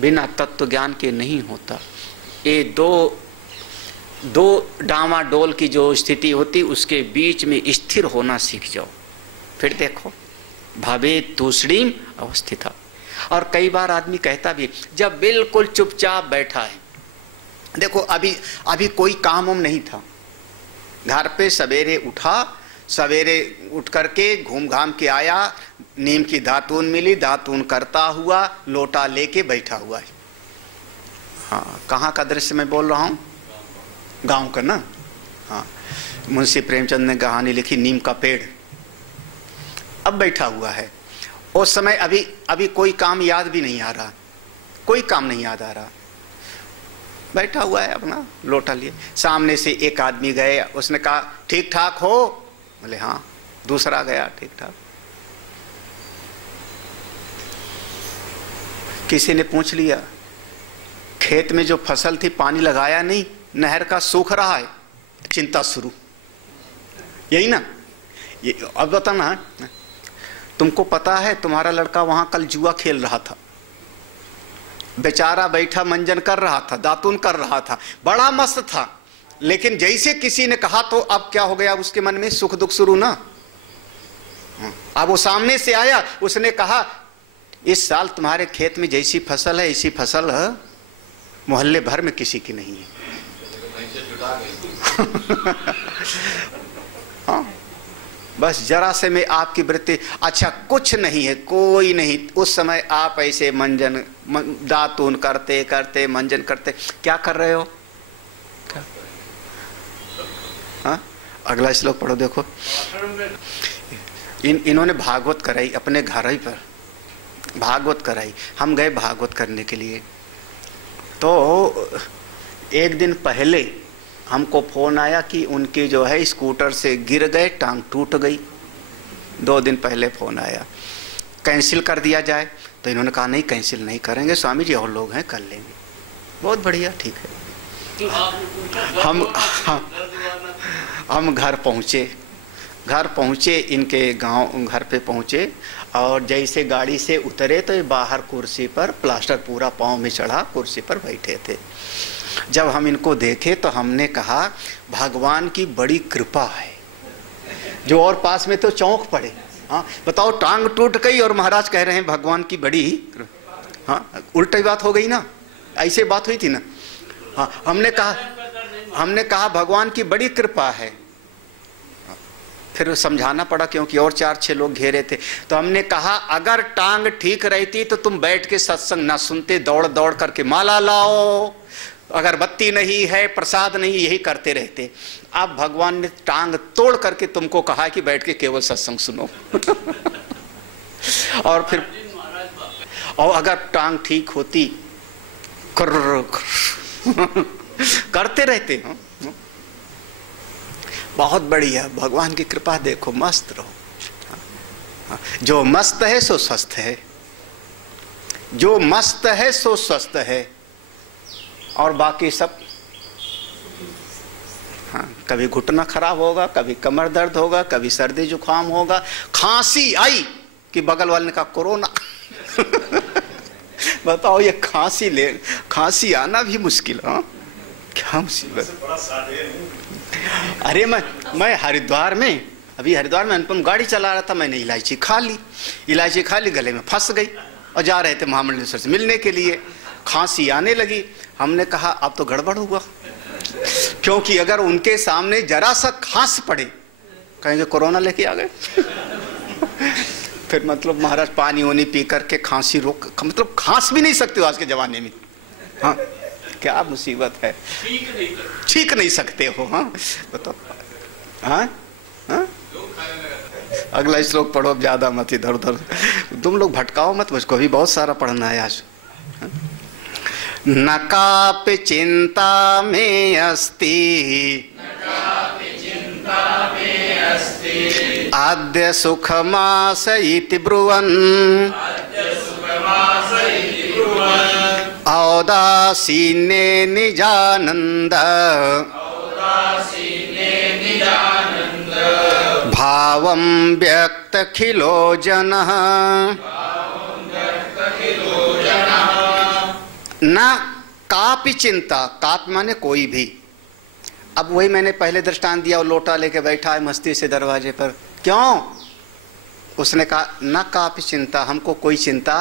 बिना तत्व ज्ञान के नहीं होता। ये दो डामाडोल की जो स्थिति होती, उसके बीच में स्थिर होना सीख जाओ, फिर देखो भवेत् तूष्णीम अवस्थिता। और कई बार आदमी कहता भी, जब बिल्कुल चुपचाप बैठा है, देखो अभी कोई काम उम नहीं था, घर पे सवेरे उठा, सवेरे उठ करके घूम घाम के आया, नीम की दातून मिली, दातून करता हुआ लोटा लेके बैठा हुआ है। हाँ, कहाँ का दृश्य मैं बोल रहा हूँ? गांव का ना। हाँ, मुंशी प्रेमचंद ने कहानी लिखी नीम का पेड़। अब बैठा हुआ है, उस समय अभी कोई काम याद भी नहीं आ रहा, कोई काम नहीं याद आ रहा, बैठा हुआ है अपना लोटा लिए। सामने से एक आदमी गए, उसने कहा ठीक ठाक हो? बोले हाँ। दूसरा गया, ठीक ठाक। किसी ने पूछ लिया, खेत में जो फसल थी पानी लगाया नहीं, नहर का सूख रहा है, चिंता शुरू। यही ना? ये अब बताना, तुमको पता है तुम्हारा लड़का वहां कल जुआ खेल रहा था, बेचारा बैठा मंजन कर रहा था, दातून कर रहा था, बड़ा मस्त था, लेकिन जैसे किसी ने कहा तो अब क्या हो गया उसके मन में? सुख दुख शुरू ना। अब वो सामने से आया, उसने कहा इस साल तुम्हारे खेत में जैसी फसल है ऐसी फसल है मोहल्ले भर में किसी की नहीं है। हाँ, बस जरा से में आपकी वृत्ति, अच्छा कुछ नहीं है, कोई नहीं। उस समय आप ऐसे मंजन दातून करते करते मंजन करते, क्या कर रहे हो? क्या? हाँ, अगला श्लोक पढ़ो, देखो। इन्होंने भागवत कराई अपने घर ही पर, भागवत कराई। हम गए भागवत करने के लिए, तो एक दिन पहले हमको फोन आया कि उनकी जो है स्कूटर से गिर गए, टांग टूट गई। 2 दिन पहले फोन आया, कैंसिल कर दिया जाए। तो इन्होंने कहा नहीं, कैंसिल नहीं करेंगे स्वामी जी, और लोग हैं कर लेंगे। बहुत बढ़िया, ठीक है। हम घर पहुँचे इनके गांव, घर पे पहुँचे, और जैसे गाड़ी से उतरे तो ये बाहर कुर्सी पर प्लास्टर पूरा पाँव में चढ़ा, कुर्सी पर बैठे थे। जब हम इनको देखे तो हमने कहा भगवान की बड़ी कृपा है। जो और पास में तो चौंक पड़े। हाँ, बताओ, टांग टूट गई और महाराज कह रहे हैं भगवान की बड़ी। हाँ, उल्टी बात हो गई ना, ऐसे बात हुई थी ना। हाँ, हमने कहा भगवान की बड़ी कृपा है। फिर समझाना पड़ा क्योंकि और 4-6 लोग घेरे थे। तो हमने कहा अगर टांग ठीक रहती तो तुम बैठ के सत्संग ना सुनते, दौड़ दौड़ करके माला लाओ, अगरबत्ती नहीं है, प्रसाद नहीं, यही करते रहते। अब भगवान ने टांग तोड़ करके तुमको कहा कि बैठ के केवल सत्संग सुनो। और फिर और अगर टांग ठीक होती करते रहते हो। बहुत बढ़िया, भगवान की कृपा देखो, मस्त रहो। जो मस्त है सो स्वस्थ है, जो मस्त है सो स्वस्थ है, और बाकी सब हाँ, कभी घुटना खराब होगा, कभी कमर दर्द होगा, कभी सर्दी जुकाम होगा, खांसी आई कि बगल वाले ने कहा कोरोना। बताओ, ये खांसी आना भी मुश्किल। हाँ, क्या मुसीबत। अरे मैं हरिद्वार में, अभी हरिद्वार में अनुपम गाड़ी चला रहा था, मैंने इलायची खा ली, गले में फंस गई, और जा रहे थे महामंडलेश्वर से मिलने के लिए। खांसी आने लगी। हमने कहा अब तो गड़बड़ हुआ, क्योंकि अगर उनके सामने जरा सा खांस पड़े कहेंगे कोरोना लेके आ गए। फिर मतलब महाराज पानी वानी पी करके खांसी रोक, मतलब खांस भी नहीं सकते हो आज के जमाने में। हाँ क्या मुसीबत है, ठीक नहीं सकते हो। हाँ बताओ। हाँ हाँ अगला श्लोक पढ़ो, अब ज्यादा मत इधर उधर तुम लोग भटकाओ मत, मुझको भी बहुत सारा पढ़ना है आज। न कापि चिंता में अस्ति आद्य सुखमास इति ब्रुवन् औदासीन्ये निजानन्द भावं व्यक्तखिलो जनः न कापि चिंता, काप माने कोई भी। अब वही मैंने पहले दृष्टांत दिया, वो लोटा लेके बैठा है मस्ती से दरवाजे पर, क्यों? उसने कहा न कापि चिंता, हमको कोई चिंता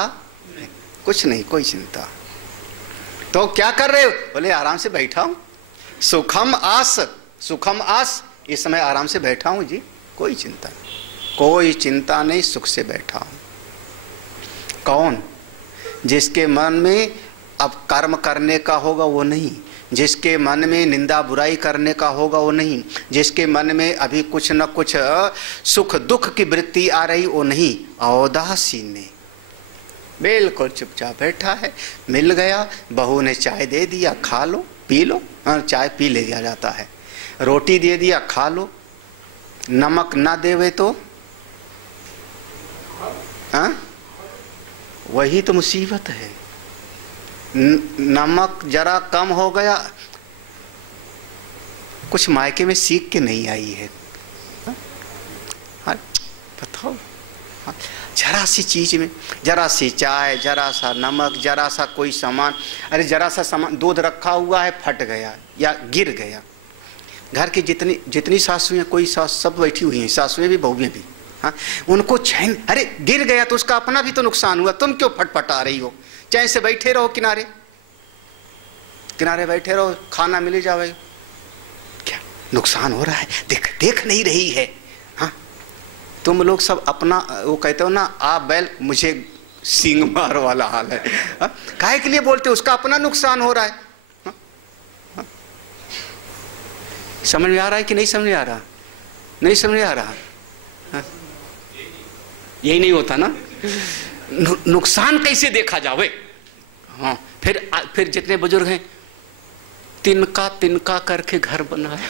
नहीं, कुछ नहीं कोई चिंता। तो क्या कर रहे हो? बोले आराम से बैठा हूं, सुखम आस, सुखम आस, इस समय आराम से बैठा हूं जी, कोई चिंता नहीं, कोई चिंता नहीं, सुख से बैठा हूं। कौन? जिसके मन में अब कर्म करने का होगा वो नहीं, जिसके मन में निंदा बुराई करने का होगा वो नहीं, जिसके मन में अभी कुछ न कुछ सुख दुख की वृत्ति आ रही वो नहीं, औदासीन, बिल्कुल चुपचाप बैठा है। मिल गया, बहू ने चाय दे दिया, खा लो पी लो, चाय पी ले दिया जाता है, रोटी दे दिया खा लो, नमक ना देवे तो हाँ वही तो मुसीबत है। नमक जरा कम हो गया, कुछ मायके में सीख के नहीं आई है। हाँ बताओ, जरा सी चीज में, जरा सी चाय, जरा सा नमक, जरा सा कोई सामान, अरे जरा सा सामान, दूध रखा हुआ है फट गया या गिर गया, घर की जितनी जितनी सासुएं, कोई सास सब बैठी हुई हैं, सासुएं भी बहुएं भी, हाँ उनको चैन, अरे गिर गया तो उसका अपना भी तो नुकसान हुआ, तुम क्यों फटफटा रही हो? चैन से बैठे रहो, किनारे किनारे बैठे रहो, खाना मिल जावे, क्या नुकसान हो रहा है? देख देख नहीं रही है। हाँ तुम लोग सब अपना वो कहते हो ना, आप बैल मुझे सींग मार वाला हाल है। हाँ? काहे के लिए बोलते हो? उसका अपना नुकसान हो रहा है। हाँ? हाँ? समझ में आ रहा है कि नहीं समझ में आ रहा? नहीं समझ में आ रहा? हाँ? यही नहीं होता ना, नुकसान कैसे देखा जावे। हाँ फिर जितने बुजुर्ग हैं, तिनका तिनका करके घर बनाया।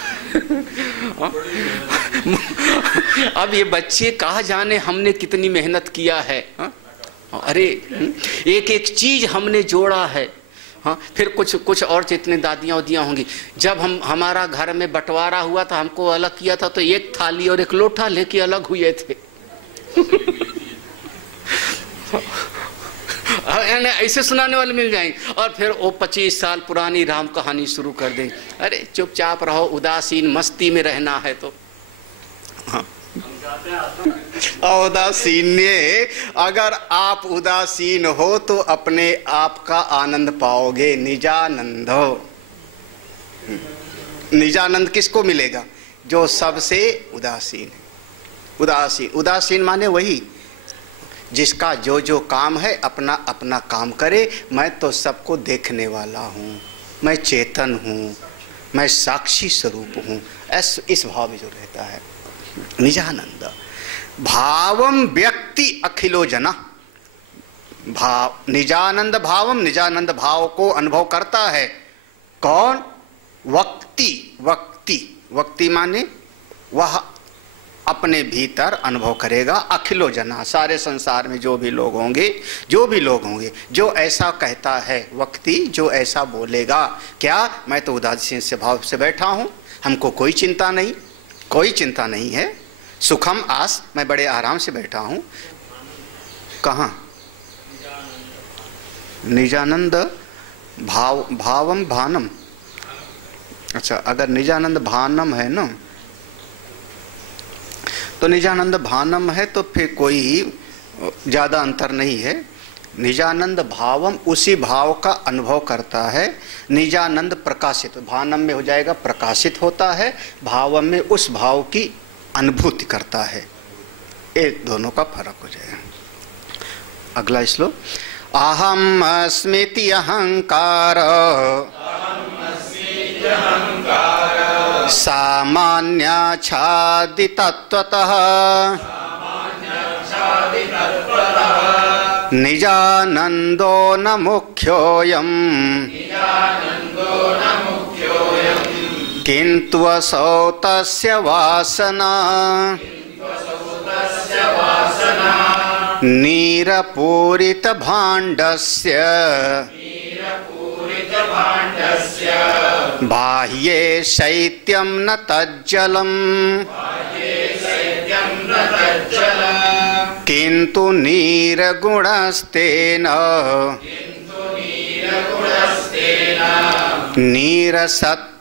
अब ये बच्चे कहा जाने हमने कितनी मेहनत किया है। अरे एक एक चीज हमने जोड़ा है। हाँ फिर कुछ और जितने दादियाँ उदियाँ होंगी, जब हमारा घर में बंटवारा हुआ था, हमको अलग किया था, तो एक थाली और एक लोटा लेके अलग हुए थे। ऐसे सुनाने वाले मिल जाएंगे, और फिर वो 25 साल पुरानी राम कहानी शुरू कर देंगे। अरे चुपचाप रहो, उदासीन मस्ती में रहना है तो। हाँ उदासीन, अगर आप उदासीन हो तो अपने आप का आनंद पाओगे, निजानंद हो। निजानंद किसको मिलेगा? जो सबसे उदासीन है। उदासीन, उदासीन माने वही जिसका जो जो काम है अपना अपना काम करे, मैं तो सबको देखने वाला हूँ, मैं चेतन हूँ, मैं साक्षी स्वरूप हूँ, इस भाव में जो रहता है निजानंद। भावम व्यक्ति अखिलो जना, भाव निजानंद भावम, निजानंद भाव को अनुभव करता है कौन? वक्ति, वक्ति, वक्ति माने वह अपने भीतर अनुभव करेगा। अखिलो जना, सारे संसार में जो भी लोग होंगे, जो भी लोग होंगे, जो ऐसा कहता है वक्ति, जो ऐसा बोलेगा, क्या मैं तो उदासीन से भाव से बैठा हूँ, हमको कोई चिंता नहीं, कोई चिंता नहीं है, सुखम आस, मैं बड़े आराम से बैठा हूँ। कहाँ? निजानंद भाव, भावम भानम। अच्छा, अगर निजानंद भानम है ना, तो निजानंद भानम है तो फिर कोई ज़्यादा अंतर नहीं है। निजानंद भावम, उसी भाव का अनुभव करता है। निजानंद प्रकाशित, भानम में हो जाएगा प्रकाशित होता है, भावम में उस भाव की अनुभूति करता है। ये दोनों का फर्क हो जाएगा। अगला श्लोक, अहम अस्मिति अहंकार सामान्याच्छादि तत्त्वतः निजानंदो न मुख्योऽयम् किन्तु असौ तस्य वासना नीरपूरित भाण्डस्य बाह्ये शैत्यं न तज्जलम् किन्तु नीरगुणस्तेन नीरसत्तानुमीयते।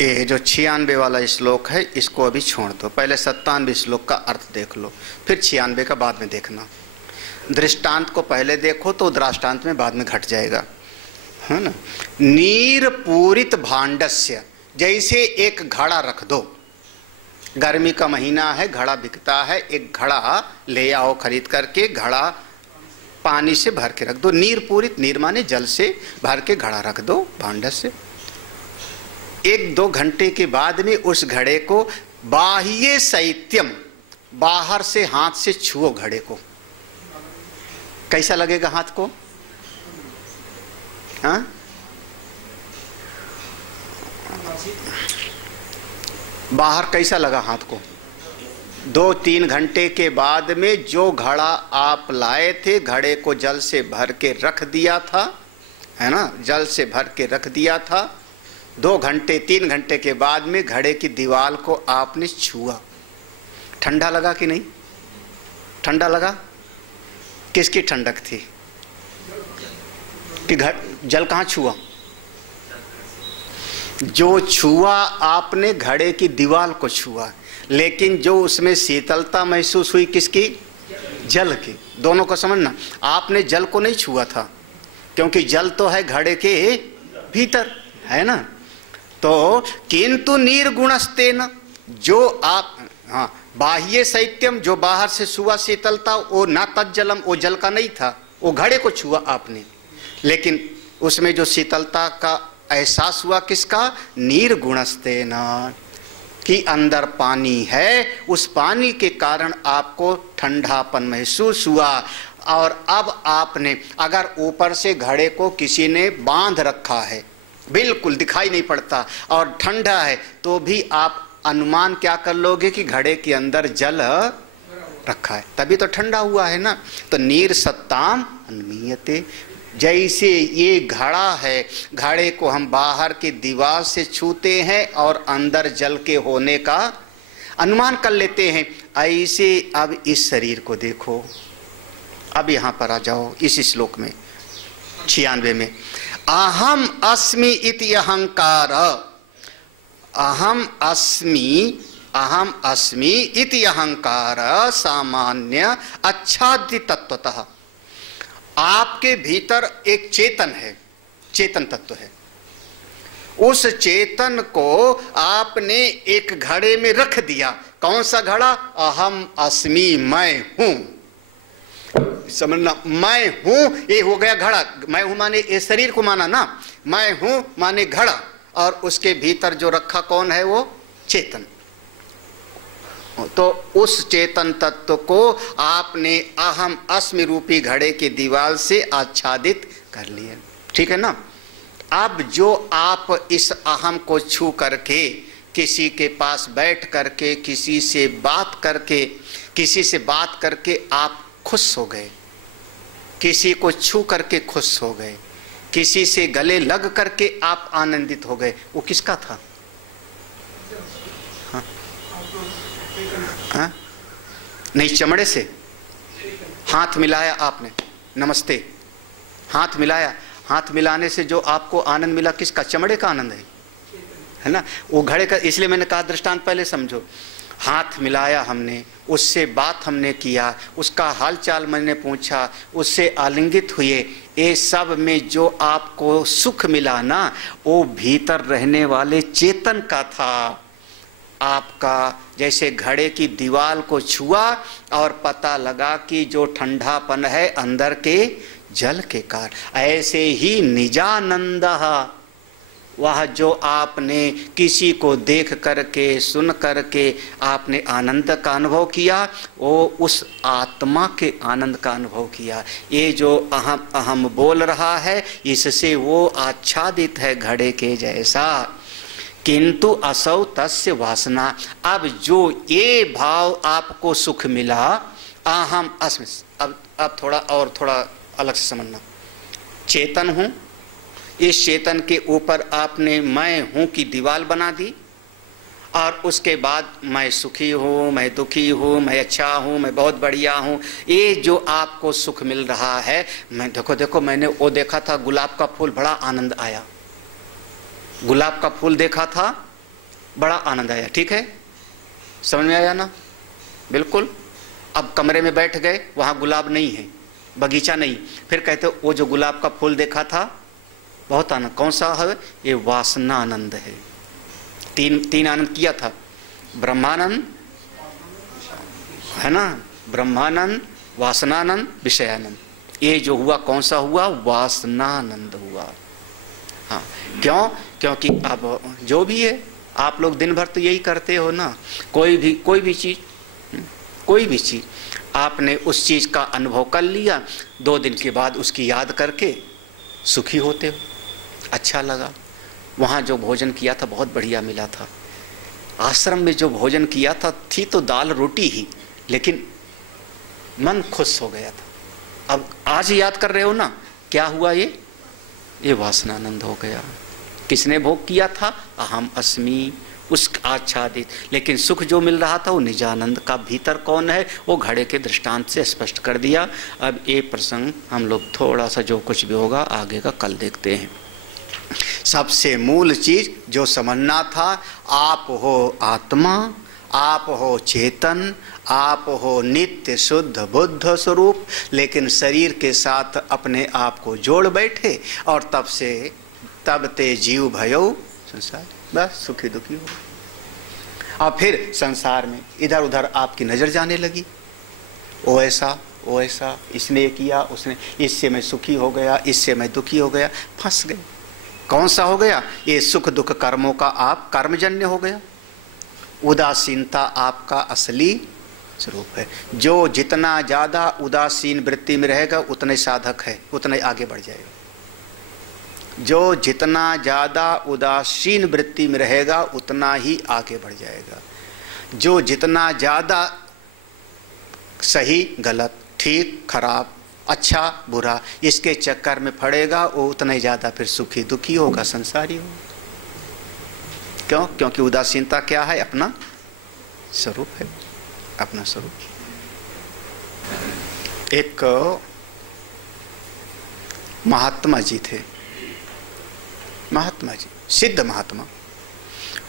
ये जो 96 वाला श्लोक है इसको अभी छोड़ दो, पहले 97 श्लोक का अर्थ देख लो, फिर 96 का बाद में देखना। दृष्टांत को पहले देखो तो दृष्टांत में बाद में घट जाएगा, है ना। नीर पूरित भांडस्य, जैसे एक घड़ा रख दो, गर्मी का महीना है, घड़ा बिकता है, एक घड़ा ले आओ खरीद करके, घड़ा पानी से भर के रख दो। नीर पूरित, नीर माने जल से भर के घड़ा रख दो भांडस्य। 1-2 घंटे के बाद में उस घड़े को बाह्य शैत्यम, बाहर से हाथ से छुओ घड़े को, कैसा लगेगा हाथ को? हाँ, बाहर कैसा लगा हाथ को? 2-3 घंटे के बाद में जो घड़ा आप लाए थे, घड़े को जल से भर के रख दिया था, है ना, जल से भर के रख दिया था, 2 घंटे 3 घंटे के बाद में घड़े की दीवार को आपने छुआ, ठंडा लगा कि नहीं? ठंडा लगा? किसकी ठंडक थी? कि जल कहाँ छुआ? जो छुआ आपने घड़े की दीवार को छुआ, लेकिन जो उसमें शीतलता महसूस हुई किसकी? जल की। दोनों को समझना, आपने जल को नहीं छुआ था, क्योंकि जल तो है घड़े के भीतर, है ना। तो किंतु निर्गुणस्तेन, जो आप, हाँ, बाह्य शैत्यम, जो बाहर से छुआ शीतलता, वो ना तज्जलम, वो जल का नहीं था, वो घड़े को छुआ आपने, लेकिन उसमें जो शीतलता का एहसास हुआ किसका? निर्गुणस्तेन, कि अंदर पानी है, उस पानी के कारण आपको ठंडापन महसूस हुआ। और अब आपने, अगर ऊपर से घड़े को किसी ने बांध रखा है, बिल्कुल दिखाई नहीं पड़ता और ठंडा है, तो भी आप अनुमान क्या कर लोगे कि घड़े के अंदर जल रखा है, तभी तो ठंडा हुआ है ना। तो नीर सत्ताम अनुमीयते, जैसे ये घड़ा है, घड़े को हम बाहर की दीवार से छूते हैं और अंदर जल के होने का अनुमान कर लेते हैं, ऐसे अब इस शरीर को देखो। अब यहाँ पर आ जाओ इस श्लोक में 96 में, अहम अस्मि इति अहंकार, अहम अस्मि इति अहंकार सामान्य आच्छाद्य तत्वतः। आपके भीतर एक चेतन है, चेतन तत्व है, उस चेतन को आपने एक घड़े में रख दिया। कौन सा घड़ा? अहम अस्मि, मैं हूं, समझना, मैं हूं, ये हो गया घड़ा। मैं हूं माने ये शरीर को माना ना, मैं हूं माने घड़ा, और उसके भीतर जो रखा कौन है? वो चेतन। तो उस चेतन तत्व को आपने अहम अस्मि रूपी घड़े की दीवार से आच्छादित कर लिया, ठीक है ना। अब जो आप इस अहम को छू करके, किसी के पास बैठ करके, किसी से बात करके आप खुश हो गए, किसी को छू करके खुश हो गए, किसी से गले लग करके आप आनंदित हो गए, वो किसका था? हाँ? हाँ? नहीं, चमड़े से हाथ मिलाया आपने, नमस्ते, हाथ मिलाया, हाथ मिलाने से जो आपको आनंद मिला किसका? चमड़े का आनंद है ना, वो घड़े का। इसलिए मैंने कहा दृष्टांत पहले समझो। हाथ मिलाया हमने, उससे बात हमने किया, उसका हालचाल मैंने पूछा, उससे आलिंगित हुए। ये सब में जो आपको सुख मिला ना, वो भीतर रहने वाले चेतन का था। आपका जैसे घड़े की दीवार को छुआ और पता लगा कि जो ठंडापन है अंदर के जल के कारण, ऐसे ही निजानंद, वह जो आपने किसी को देख करके सुन करके आपने आनंद का अनुभव किया, वो उस आत्मा के आनंद का अनुभव किया। ये जो अहम अहम बोल रहा है, इससे वो आच्छादित है घड़े के जैसा। किंतु असौ तस्य वासना। अब जो ये भाव आपको सुख मिला, अहम अस्मि, अब थोड़ा अलग से समझना। चेतन हूं, इस चेतन के ऊपर आपने मैं हूं की दीवार बना दी, और उसके बाद मैं सुखी हूं, मैं दुखी हूं, मैं अच्छा हूं, मैं बहुत बढ़िया हूं। ये जो आपको सुख मिल रहा है, मैं देखो मैंने वो देखा था गुलाब का फूल, बड़ा आनंद आया। गुलाब का फूल देखा था, बड़ा आनंद आया। ठीक है, समझ में आया ना? बिल्कुल। अब कमरे में बैठ गए, वहां गुलाब नहीं है, बगीचा नहीं, फिर कहते वो जो गुलाब का फूल देखा था, बहुत आनंद। कौन सा है? ये वासना आनंद है। तीन आनंद किया था, ब्रह्मानंद है ना, ब्रह्मानंद, वासनानंद, विषयानंद। ये जो हुआ कौन सा हुआ? वासनानंद हुआ। हाँ, क्यों? क्योंकि अब जो भी है, आप लोग दिन भर तो यही करते हो ना, कोई भी चीज आपने उस चीज का अनुभव कर लिया, 2 दिन के बाद उसकी याद करके सुखी होते हो, अच्छा लगा। वहाँ जो भोजन किया था बहुत बढ़िया मिला था, आश्रम में जो भोजन किया था, थी तो दाल रोटी ही, लेकिन मन खुश हो गया था। अब आज याद कर रहे हो ना, क्या हुआ? ये वासनानंद हो गया। किसने भोग किया था? अहम अस्मि, उस आच्छादित। लेकिन सुख जो मिल रहा था वो निजानंद का। भीतर कौन है? वो घड़े के दृष्टांत से स्पष्ट कर दिया। अब ये प्रसंग हम लोग थोड़ा सा जो कुछ भी होगा आगे का कल देखते हैं। सबसे मूल चीज जो समझना था, आप हो आत्मा, आप हो चेतन, आप हो नित्य शुद्ध बुद्ध स्वरूप, लेकिन शरीर के साथ अपने आप को जोड़ बैठे, और तब ते जीव भयो संसार, बस सुखी दुखी हो। और फिर संसार में इधर उधर आपकी नजर जाने लगी, वो ऐसा, इसने किया, उसने, इससे मैं सुखी हो गया, इससे मैं दुखी हो गया, फंस गए। कौन सा हो गया? ये सुख दुख कर्मों का आप कर्मजन्य हो गया। उदासीनता आपका असली स्वरूप है। जो जितना ज्यादा उदासीन वृत्ति में रहेगा उतने साधक है, उतने आगे बढ़ जाएगा। जो जितना ज्यादा उदासीन वृत्ति में रहेगा उतना ही आगे बढ़ जाएगा। जो जितना ज्यादा सही गलत, ठीक खराब, अच्छा बुरा, इसके चक्कर में पड़ेगा, वो उतना ही ज्यादा फिर सुखी दुखी होगा, संसारी होगा। क्यों? क्योंकि उदासीनता क्या है? अपना स्वरूप है, अपना स्वरूप। एक महात्मा जी थे, महात्मा जी, सिद्ध महात्मा।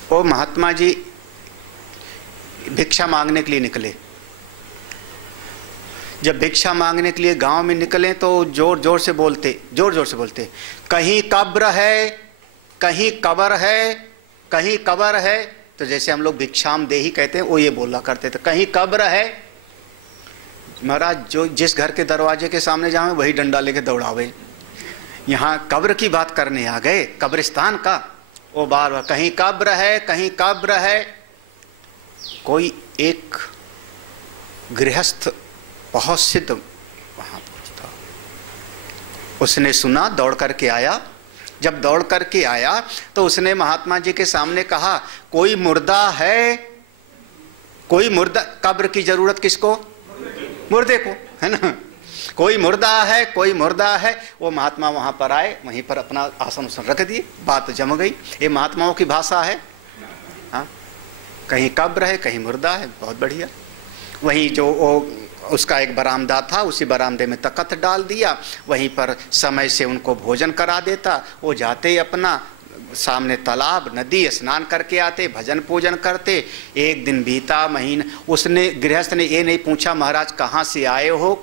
वो महात्मा जी भिक्षा मांगने के लिए निकले। जब भिक्षा मांगने के लिए गांव में निकले तो जोर जोर से बोलते, कहीं कब्र है, कहीं कब्र है, कहीं कब्र है। तो जैसे हम लोग भिक्षाम देही कहते हैं, वो ये बोला करते थे, कहीं कब्र है। महाराज जो जिस घर के दरवाजे के सामने जावे वही डंडा लेके दौड़ावे। यहाँ कब्र की बात करने आ गए, कब्रिस्तान का। वो बार बार कहीं कब्र है, कहीं कब्र है। कोई एक गृहस्थ बहुत सिद्ध वहां पहुंचता, उसने सुना, दौड़ करके आया। जब दौड़ करके आया तो उसने महात्मा जी के सामने कहा, कोई मुर्दा है? कोई मुर्दा? कब्र की जरूरत किसको? मुर्दे को, है ना। कोई मुर्दा है, कोई मुर्दा है। वो महात्मा वहां पर आए, वहीं पर अपना आसन उसन रख दिए, बात जम गई। ये महात्माओं की भाषा है। हाँ, कहीं कब्र है, कहीं मुर्दा है, बहुत बढ़िया। वहीं जो उसका एक बरामदा था, उसी बरामदे में तख्त डाल दिया, वहीं पर समय से उनको भोजन करा देता। वो जाते ही अपना सामने तालाब नदी, स्नान करके आते, भजन पूजन करते। एक दिन बीता, महीना, उसने गृहस्थ ने ये नहीं पूछा महाराज कहाँ से आए हो,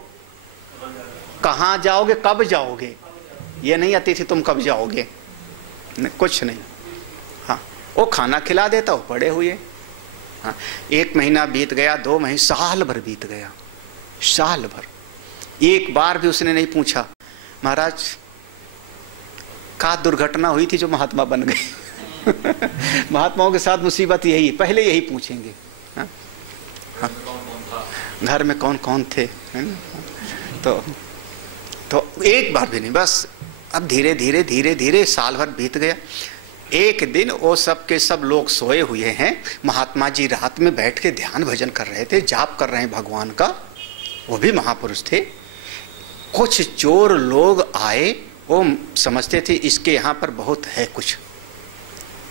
कहाँ जाओगे, कब जाओगे, ये नहीं आती थी तुम कब जाओगे, कुछ नहीं। हाँ, वो खाना खिला देता, वो पड़े हुए। हाँ, 1 महीना बीत गया, 2 महीने, साल भर बीत गया, साल भर। एक बार भी उसने नहीं पूछा महाराज का दुर्घटना हुई थी जो महात्मा बन गए। महात्माओं के साथ मुसीबत यही, पहले यही पूछेंगे। हाँ? हाँ? घर में कौन कौन थे, है ना? तो एक बार भी नहीं, बस। अब धीरे धीरे धीरे धीरे साल भर बीत गया। एक दिन वो सब के सब लोग सोए हुए हैं, महात्मा जी रात में बैठ के ध्यान भजन कर रहे थे, जाप कर रहे हैं भगवान का, वो भी महापुरुष थे। कुछ चोर लोग आए, वो समझते थे इसके यहाँ पर बहुत है कुछ,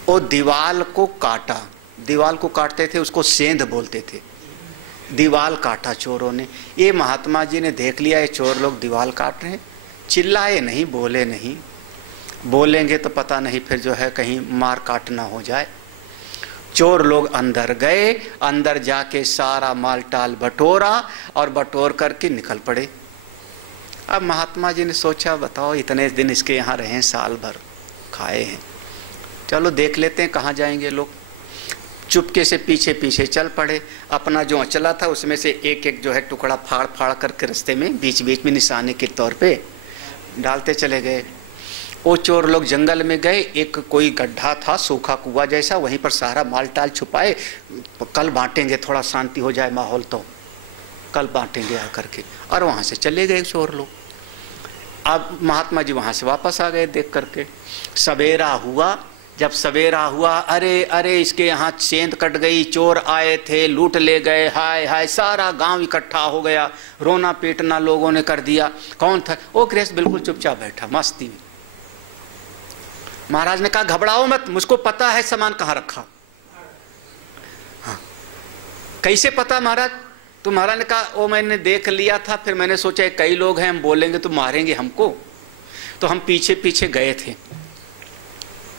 वो दीवाल को काटा, दीवाल को काटते थे उसको सेंध बोलते थे, दीवाल काटा चोरों ने। ये महात्मा जी ने देख लिया ये चोर लोग दीवाल काट रहे हैं, चिल्लाए नहीं, बोले नहीं, बोलेंगे तो पता नहीं फिर जो है कहीं मार काट ना हो जाए। चोर लोग अंदर गए, अंदर जाके सारा माल टाल बटोरा और बटोर करके निकल पड़े। अब महात्मा जी ने सोचा बताओ इतने दिन इसके यहाँ रहे, साल भर खाए हैं, चलो देख लेते हैं कहाँ जाएंगे लोग। चुपके से पीछे पीछे चल पड़े, अपना जो अचला था उसमें से एक एक जो है टुकड़ा फाड़ फाड़ करके रास्ते में बीच बीच में निशाने के तौर पे डालते चले गए। वो चोर लोग जंगल में गए, एक कोई गड्ढा था सूखा कुआं जैसा, वहीं पर सारा माल टाल छुपाए, कल बांटेंगे, थोड़ा शांति हो जाए माहौल तो कल बांटेंगे आकर के, और वहाँ से चले गए चोर लोग। अब महात्मा जी वहाँ से वापस आ गए देख करके। सवेरा हुआ, जब सवेरा हुआ, अरे अरे इसके यहाँ सेंध कट गई, चोर आए थे लूट ले गए, हाय हाय, सारा गांव इकट्ठा हो गया, रोना पीटना लोगों ने कर दिया। कौन था? वो गृहस्थ बिल्कुल चुपचाप बैठा मस्ती में। महाराज ने कहा घबराओ मत, मुझको पता है सामान कहाँ रखा। हाँ, कैसे पता महाराज? तो महाराज ने कहा वो मैंने देख लिया था, फिर मैंने सोचा कई लोग हैं, हम बोलेंगे तो मारेंगे हमको, तो हम पीछे पीछे गए थे।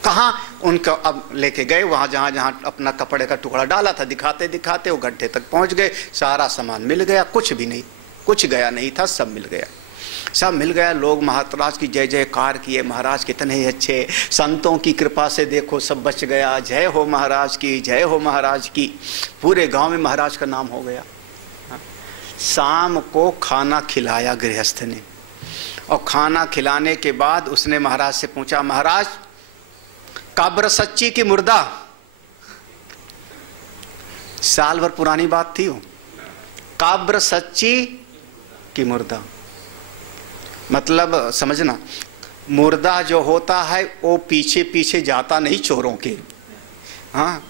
कहाँ? उनका अब लेके गए वहाँ जहाँ जहाँ अपना कपड़े का टुकड़ा डाला था, दिखाते दिखाते वो गड्ढे तक पहुँच गए, सारा सामान मिल गया, कुछ भी नहीं, कुछ गया नहीं था, सब मिल गया, सब मिल गया। लोग महाराज की जय जयकार किए, महाराज कितने अच्छे, संतों की कृपा से देखो सब बच गया, जय हो महाराज की, जय हो महाराज की। पूरे गांव में महाराज का नाम हो गया। शाम को खाना खिलाया गृहस्थ ने, और खाना खिलाने के बाद उसने महाराज से पूछा महाराज कब्र सच्ची की मुर्दा? साल भर पुरानी बात थी वो, कब्र सच्ची की मुर्दा, मतलब समझना, मुर्दा जो होता है वो पीछे पीछे जाता नहीं चोरों के। हाँ,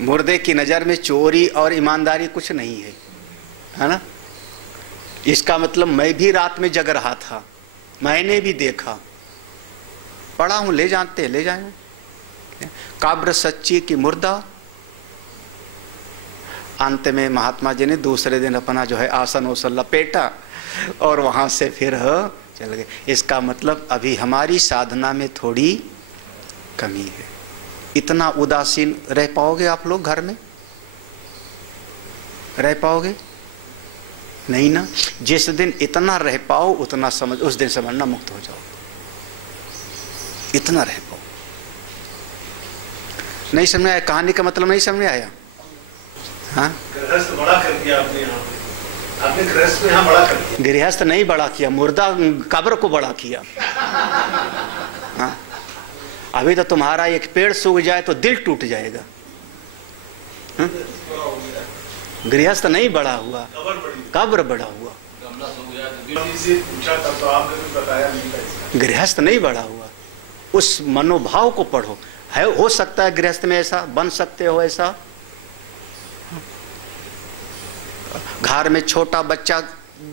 मुर्दे की नज़र में चोरी और ईमानदारी कुछ नहीं है, है ना? इसका मतलब मैं भी रात में जग रहा था, मैंने भी देखा, पढ़ा हूँ, ले जाते ले जाए। कब्र सच्ची की मुर्दा। अंत में महात्मा जी ने दूसरे दिन अपना जो है आसन उसन लपेटा और वहाँ से फिर चल गए। इसका मतलब अभी हमारी साधना में थोड़ी कमी है। इतना उदासीन रह पाओगे आप लोग? घर में रह पाओगे? नहीं ना। जिस दिन इतना रह पाओ उतना समझ, उस दिन समझना मुक्त हो जाओ। इतना रह पाओ। नहीं समझ आया? कहानी का मतलब नहीं समझ आया? हाँ, गृहस्थ बड़ा कर दिया आपने, यहाँ पे आपने गृहस्थ को यहाँ बड़ा कर दिया। गृहस्थ नहीं बड़ा किया, मुर्दा कब्र को बड़ा किया। हाँ, अभी तो तुम्हारा एक पेड़ सूख जाए तो दिल टूट जाएगा। हाँ? गृहस्थ नहीं बड़ा हुआ, कब्र बड़ा हुआ। गृहस्थ नहीं बड़ा हुआ। उस मनोभाव को पढ़ो। है, हो सकता है गृहस्थ में ऐसा बन सकते हो। ऐसा घर में छोटा बच्चा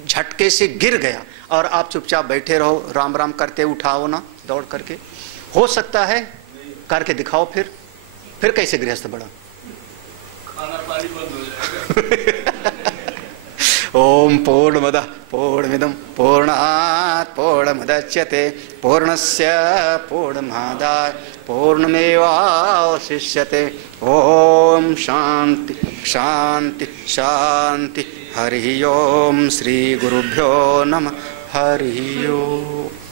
झटके से गिर गया और आप चुपचाप बैठे रहो, राम राम करते, उठाओ ना दौड़ करके, हो सकता है? करके दिखाओ। फिर कैसे गृहस्थ बड़ा? खाना पानी बंद हो जाएगा। ओम पूर्णमदः पूर्णमिदं पूर्णात् पूर्णमुदच्यते पूर्णस्य पूर्णमादाय पूर्णमेवावशिष्यते। ओम शांति शांति शांति। हरि ओम। श्री गुरुभ्यो नमः। हरि ओम।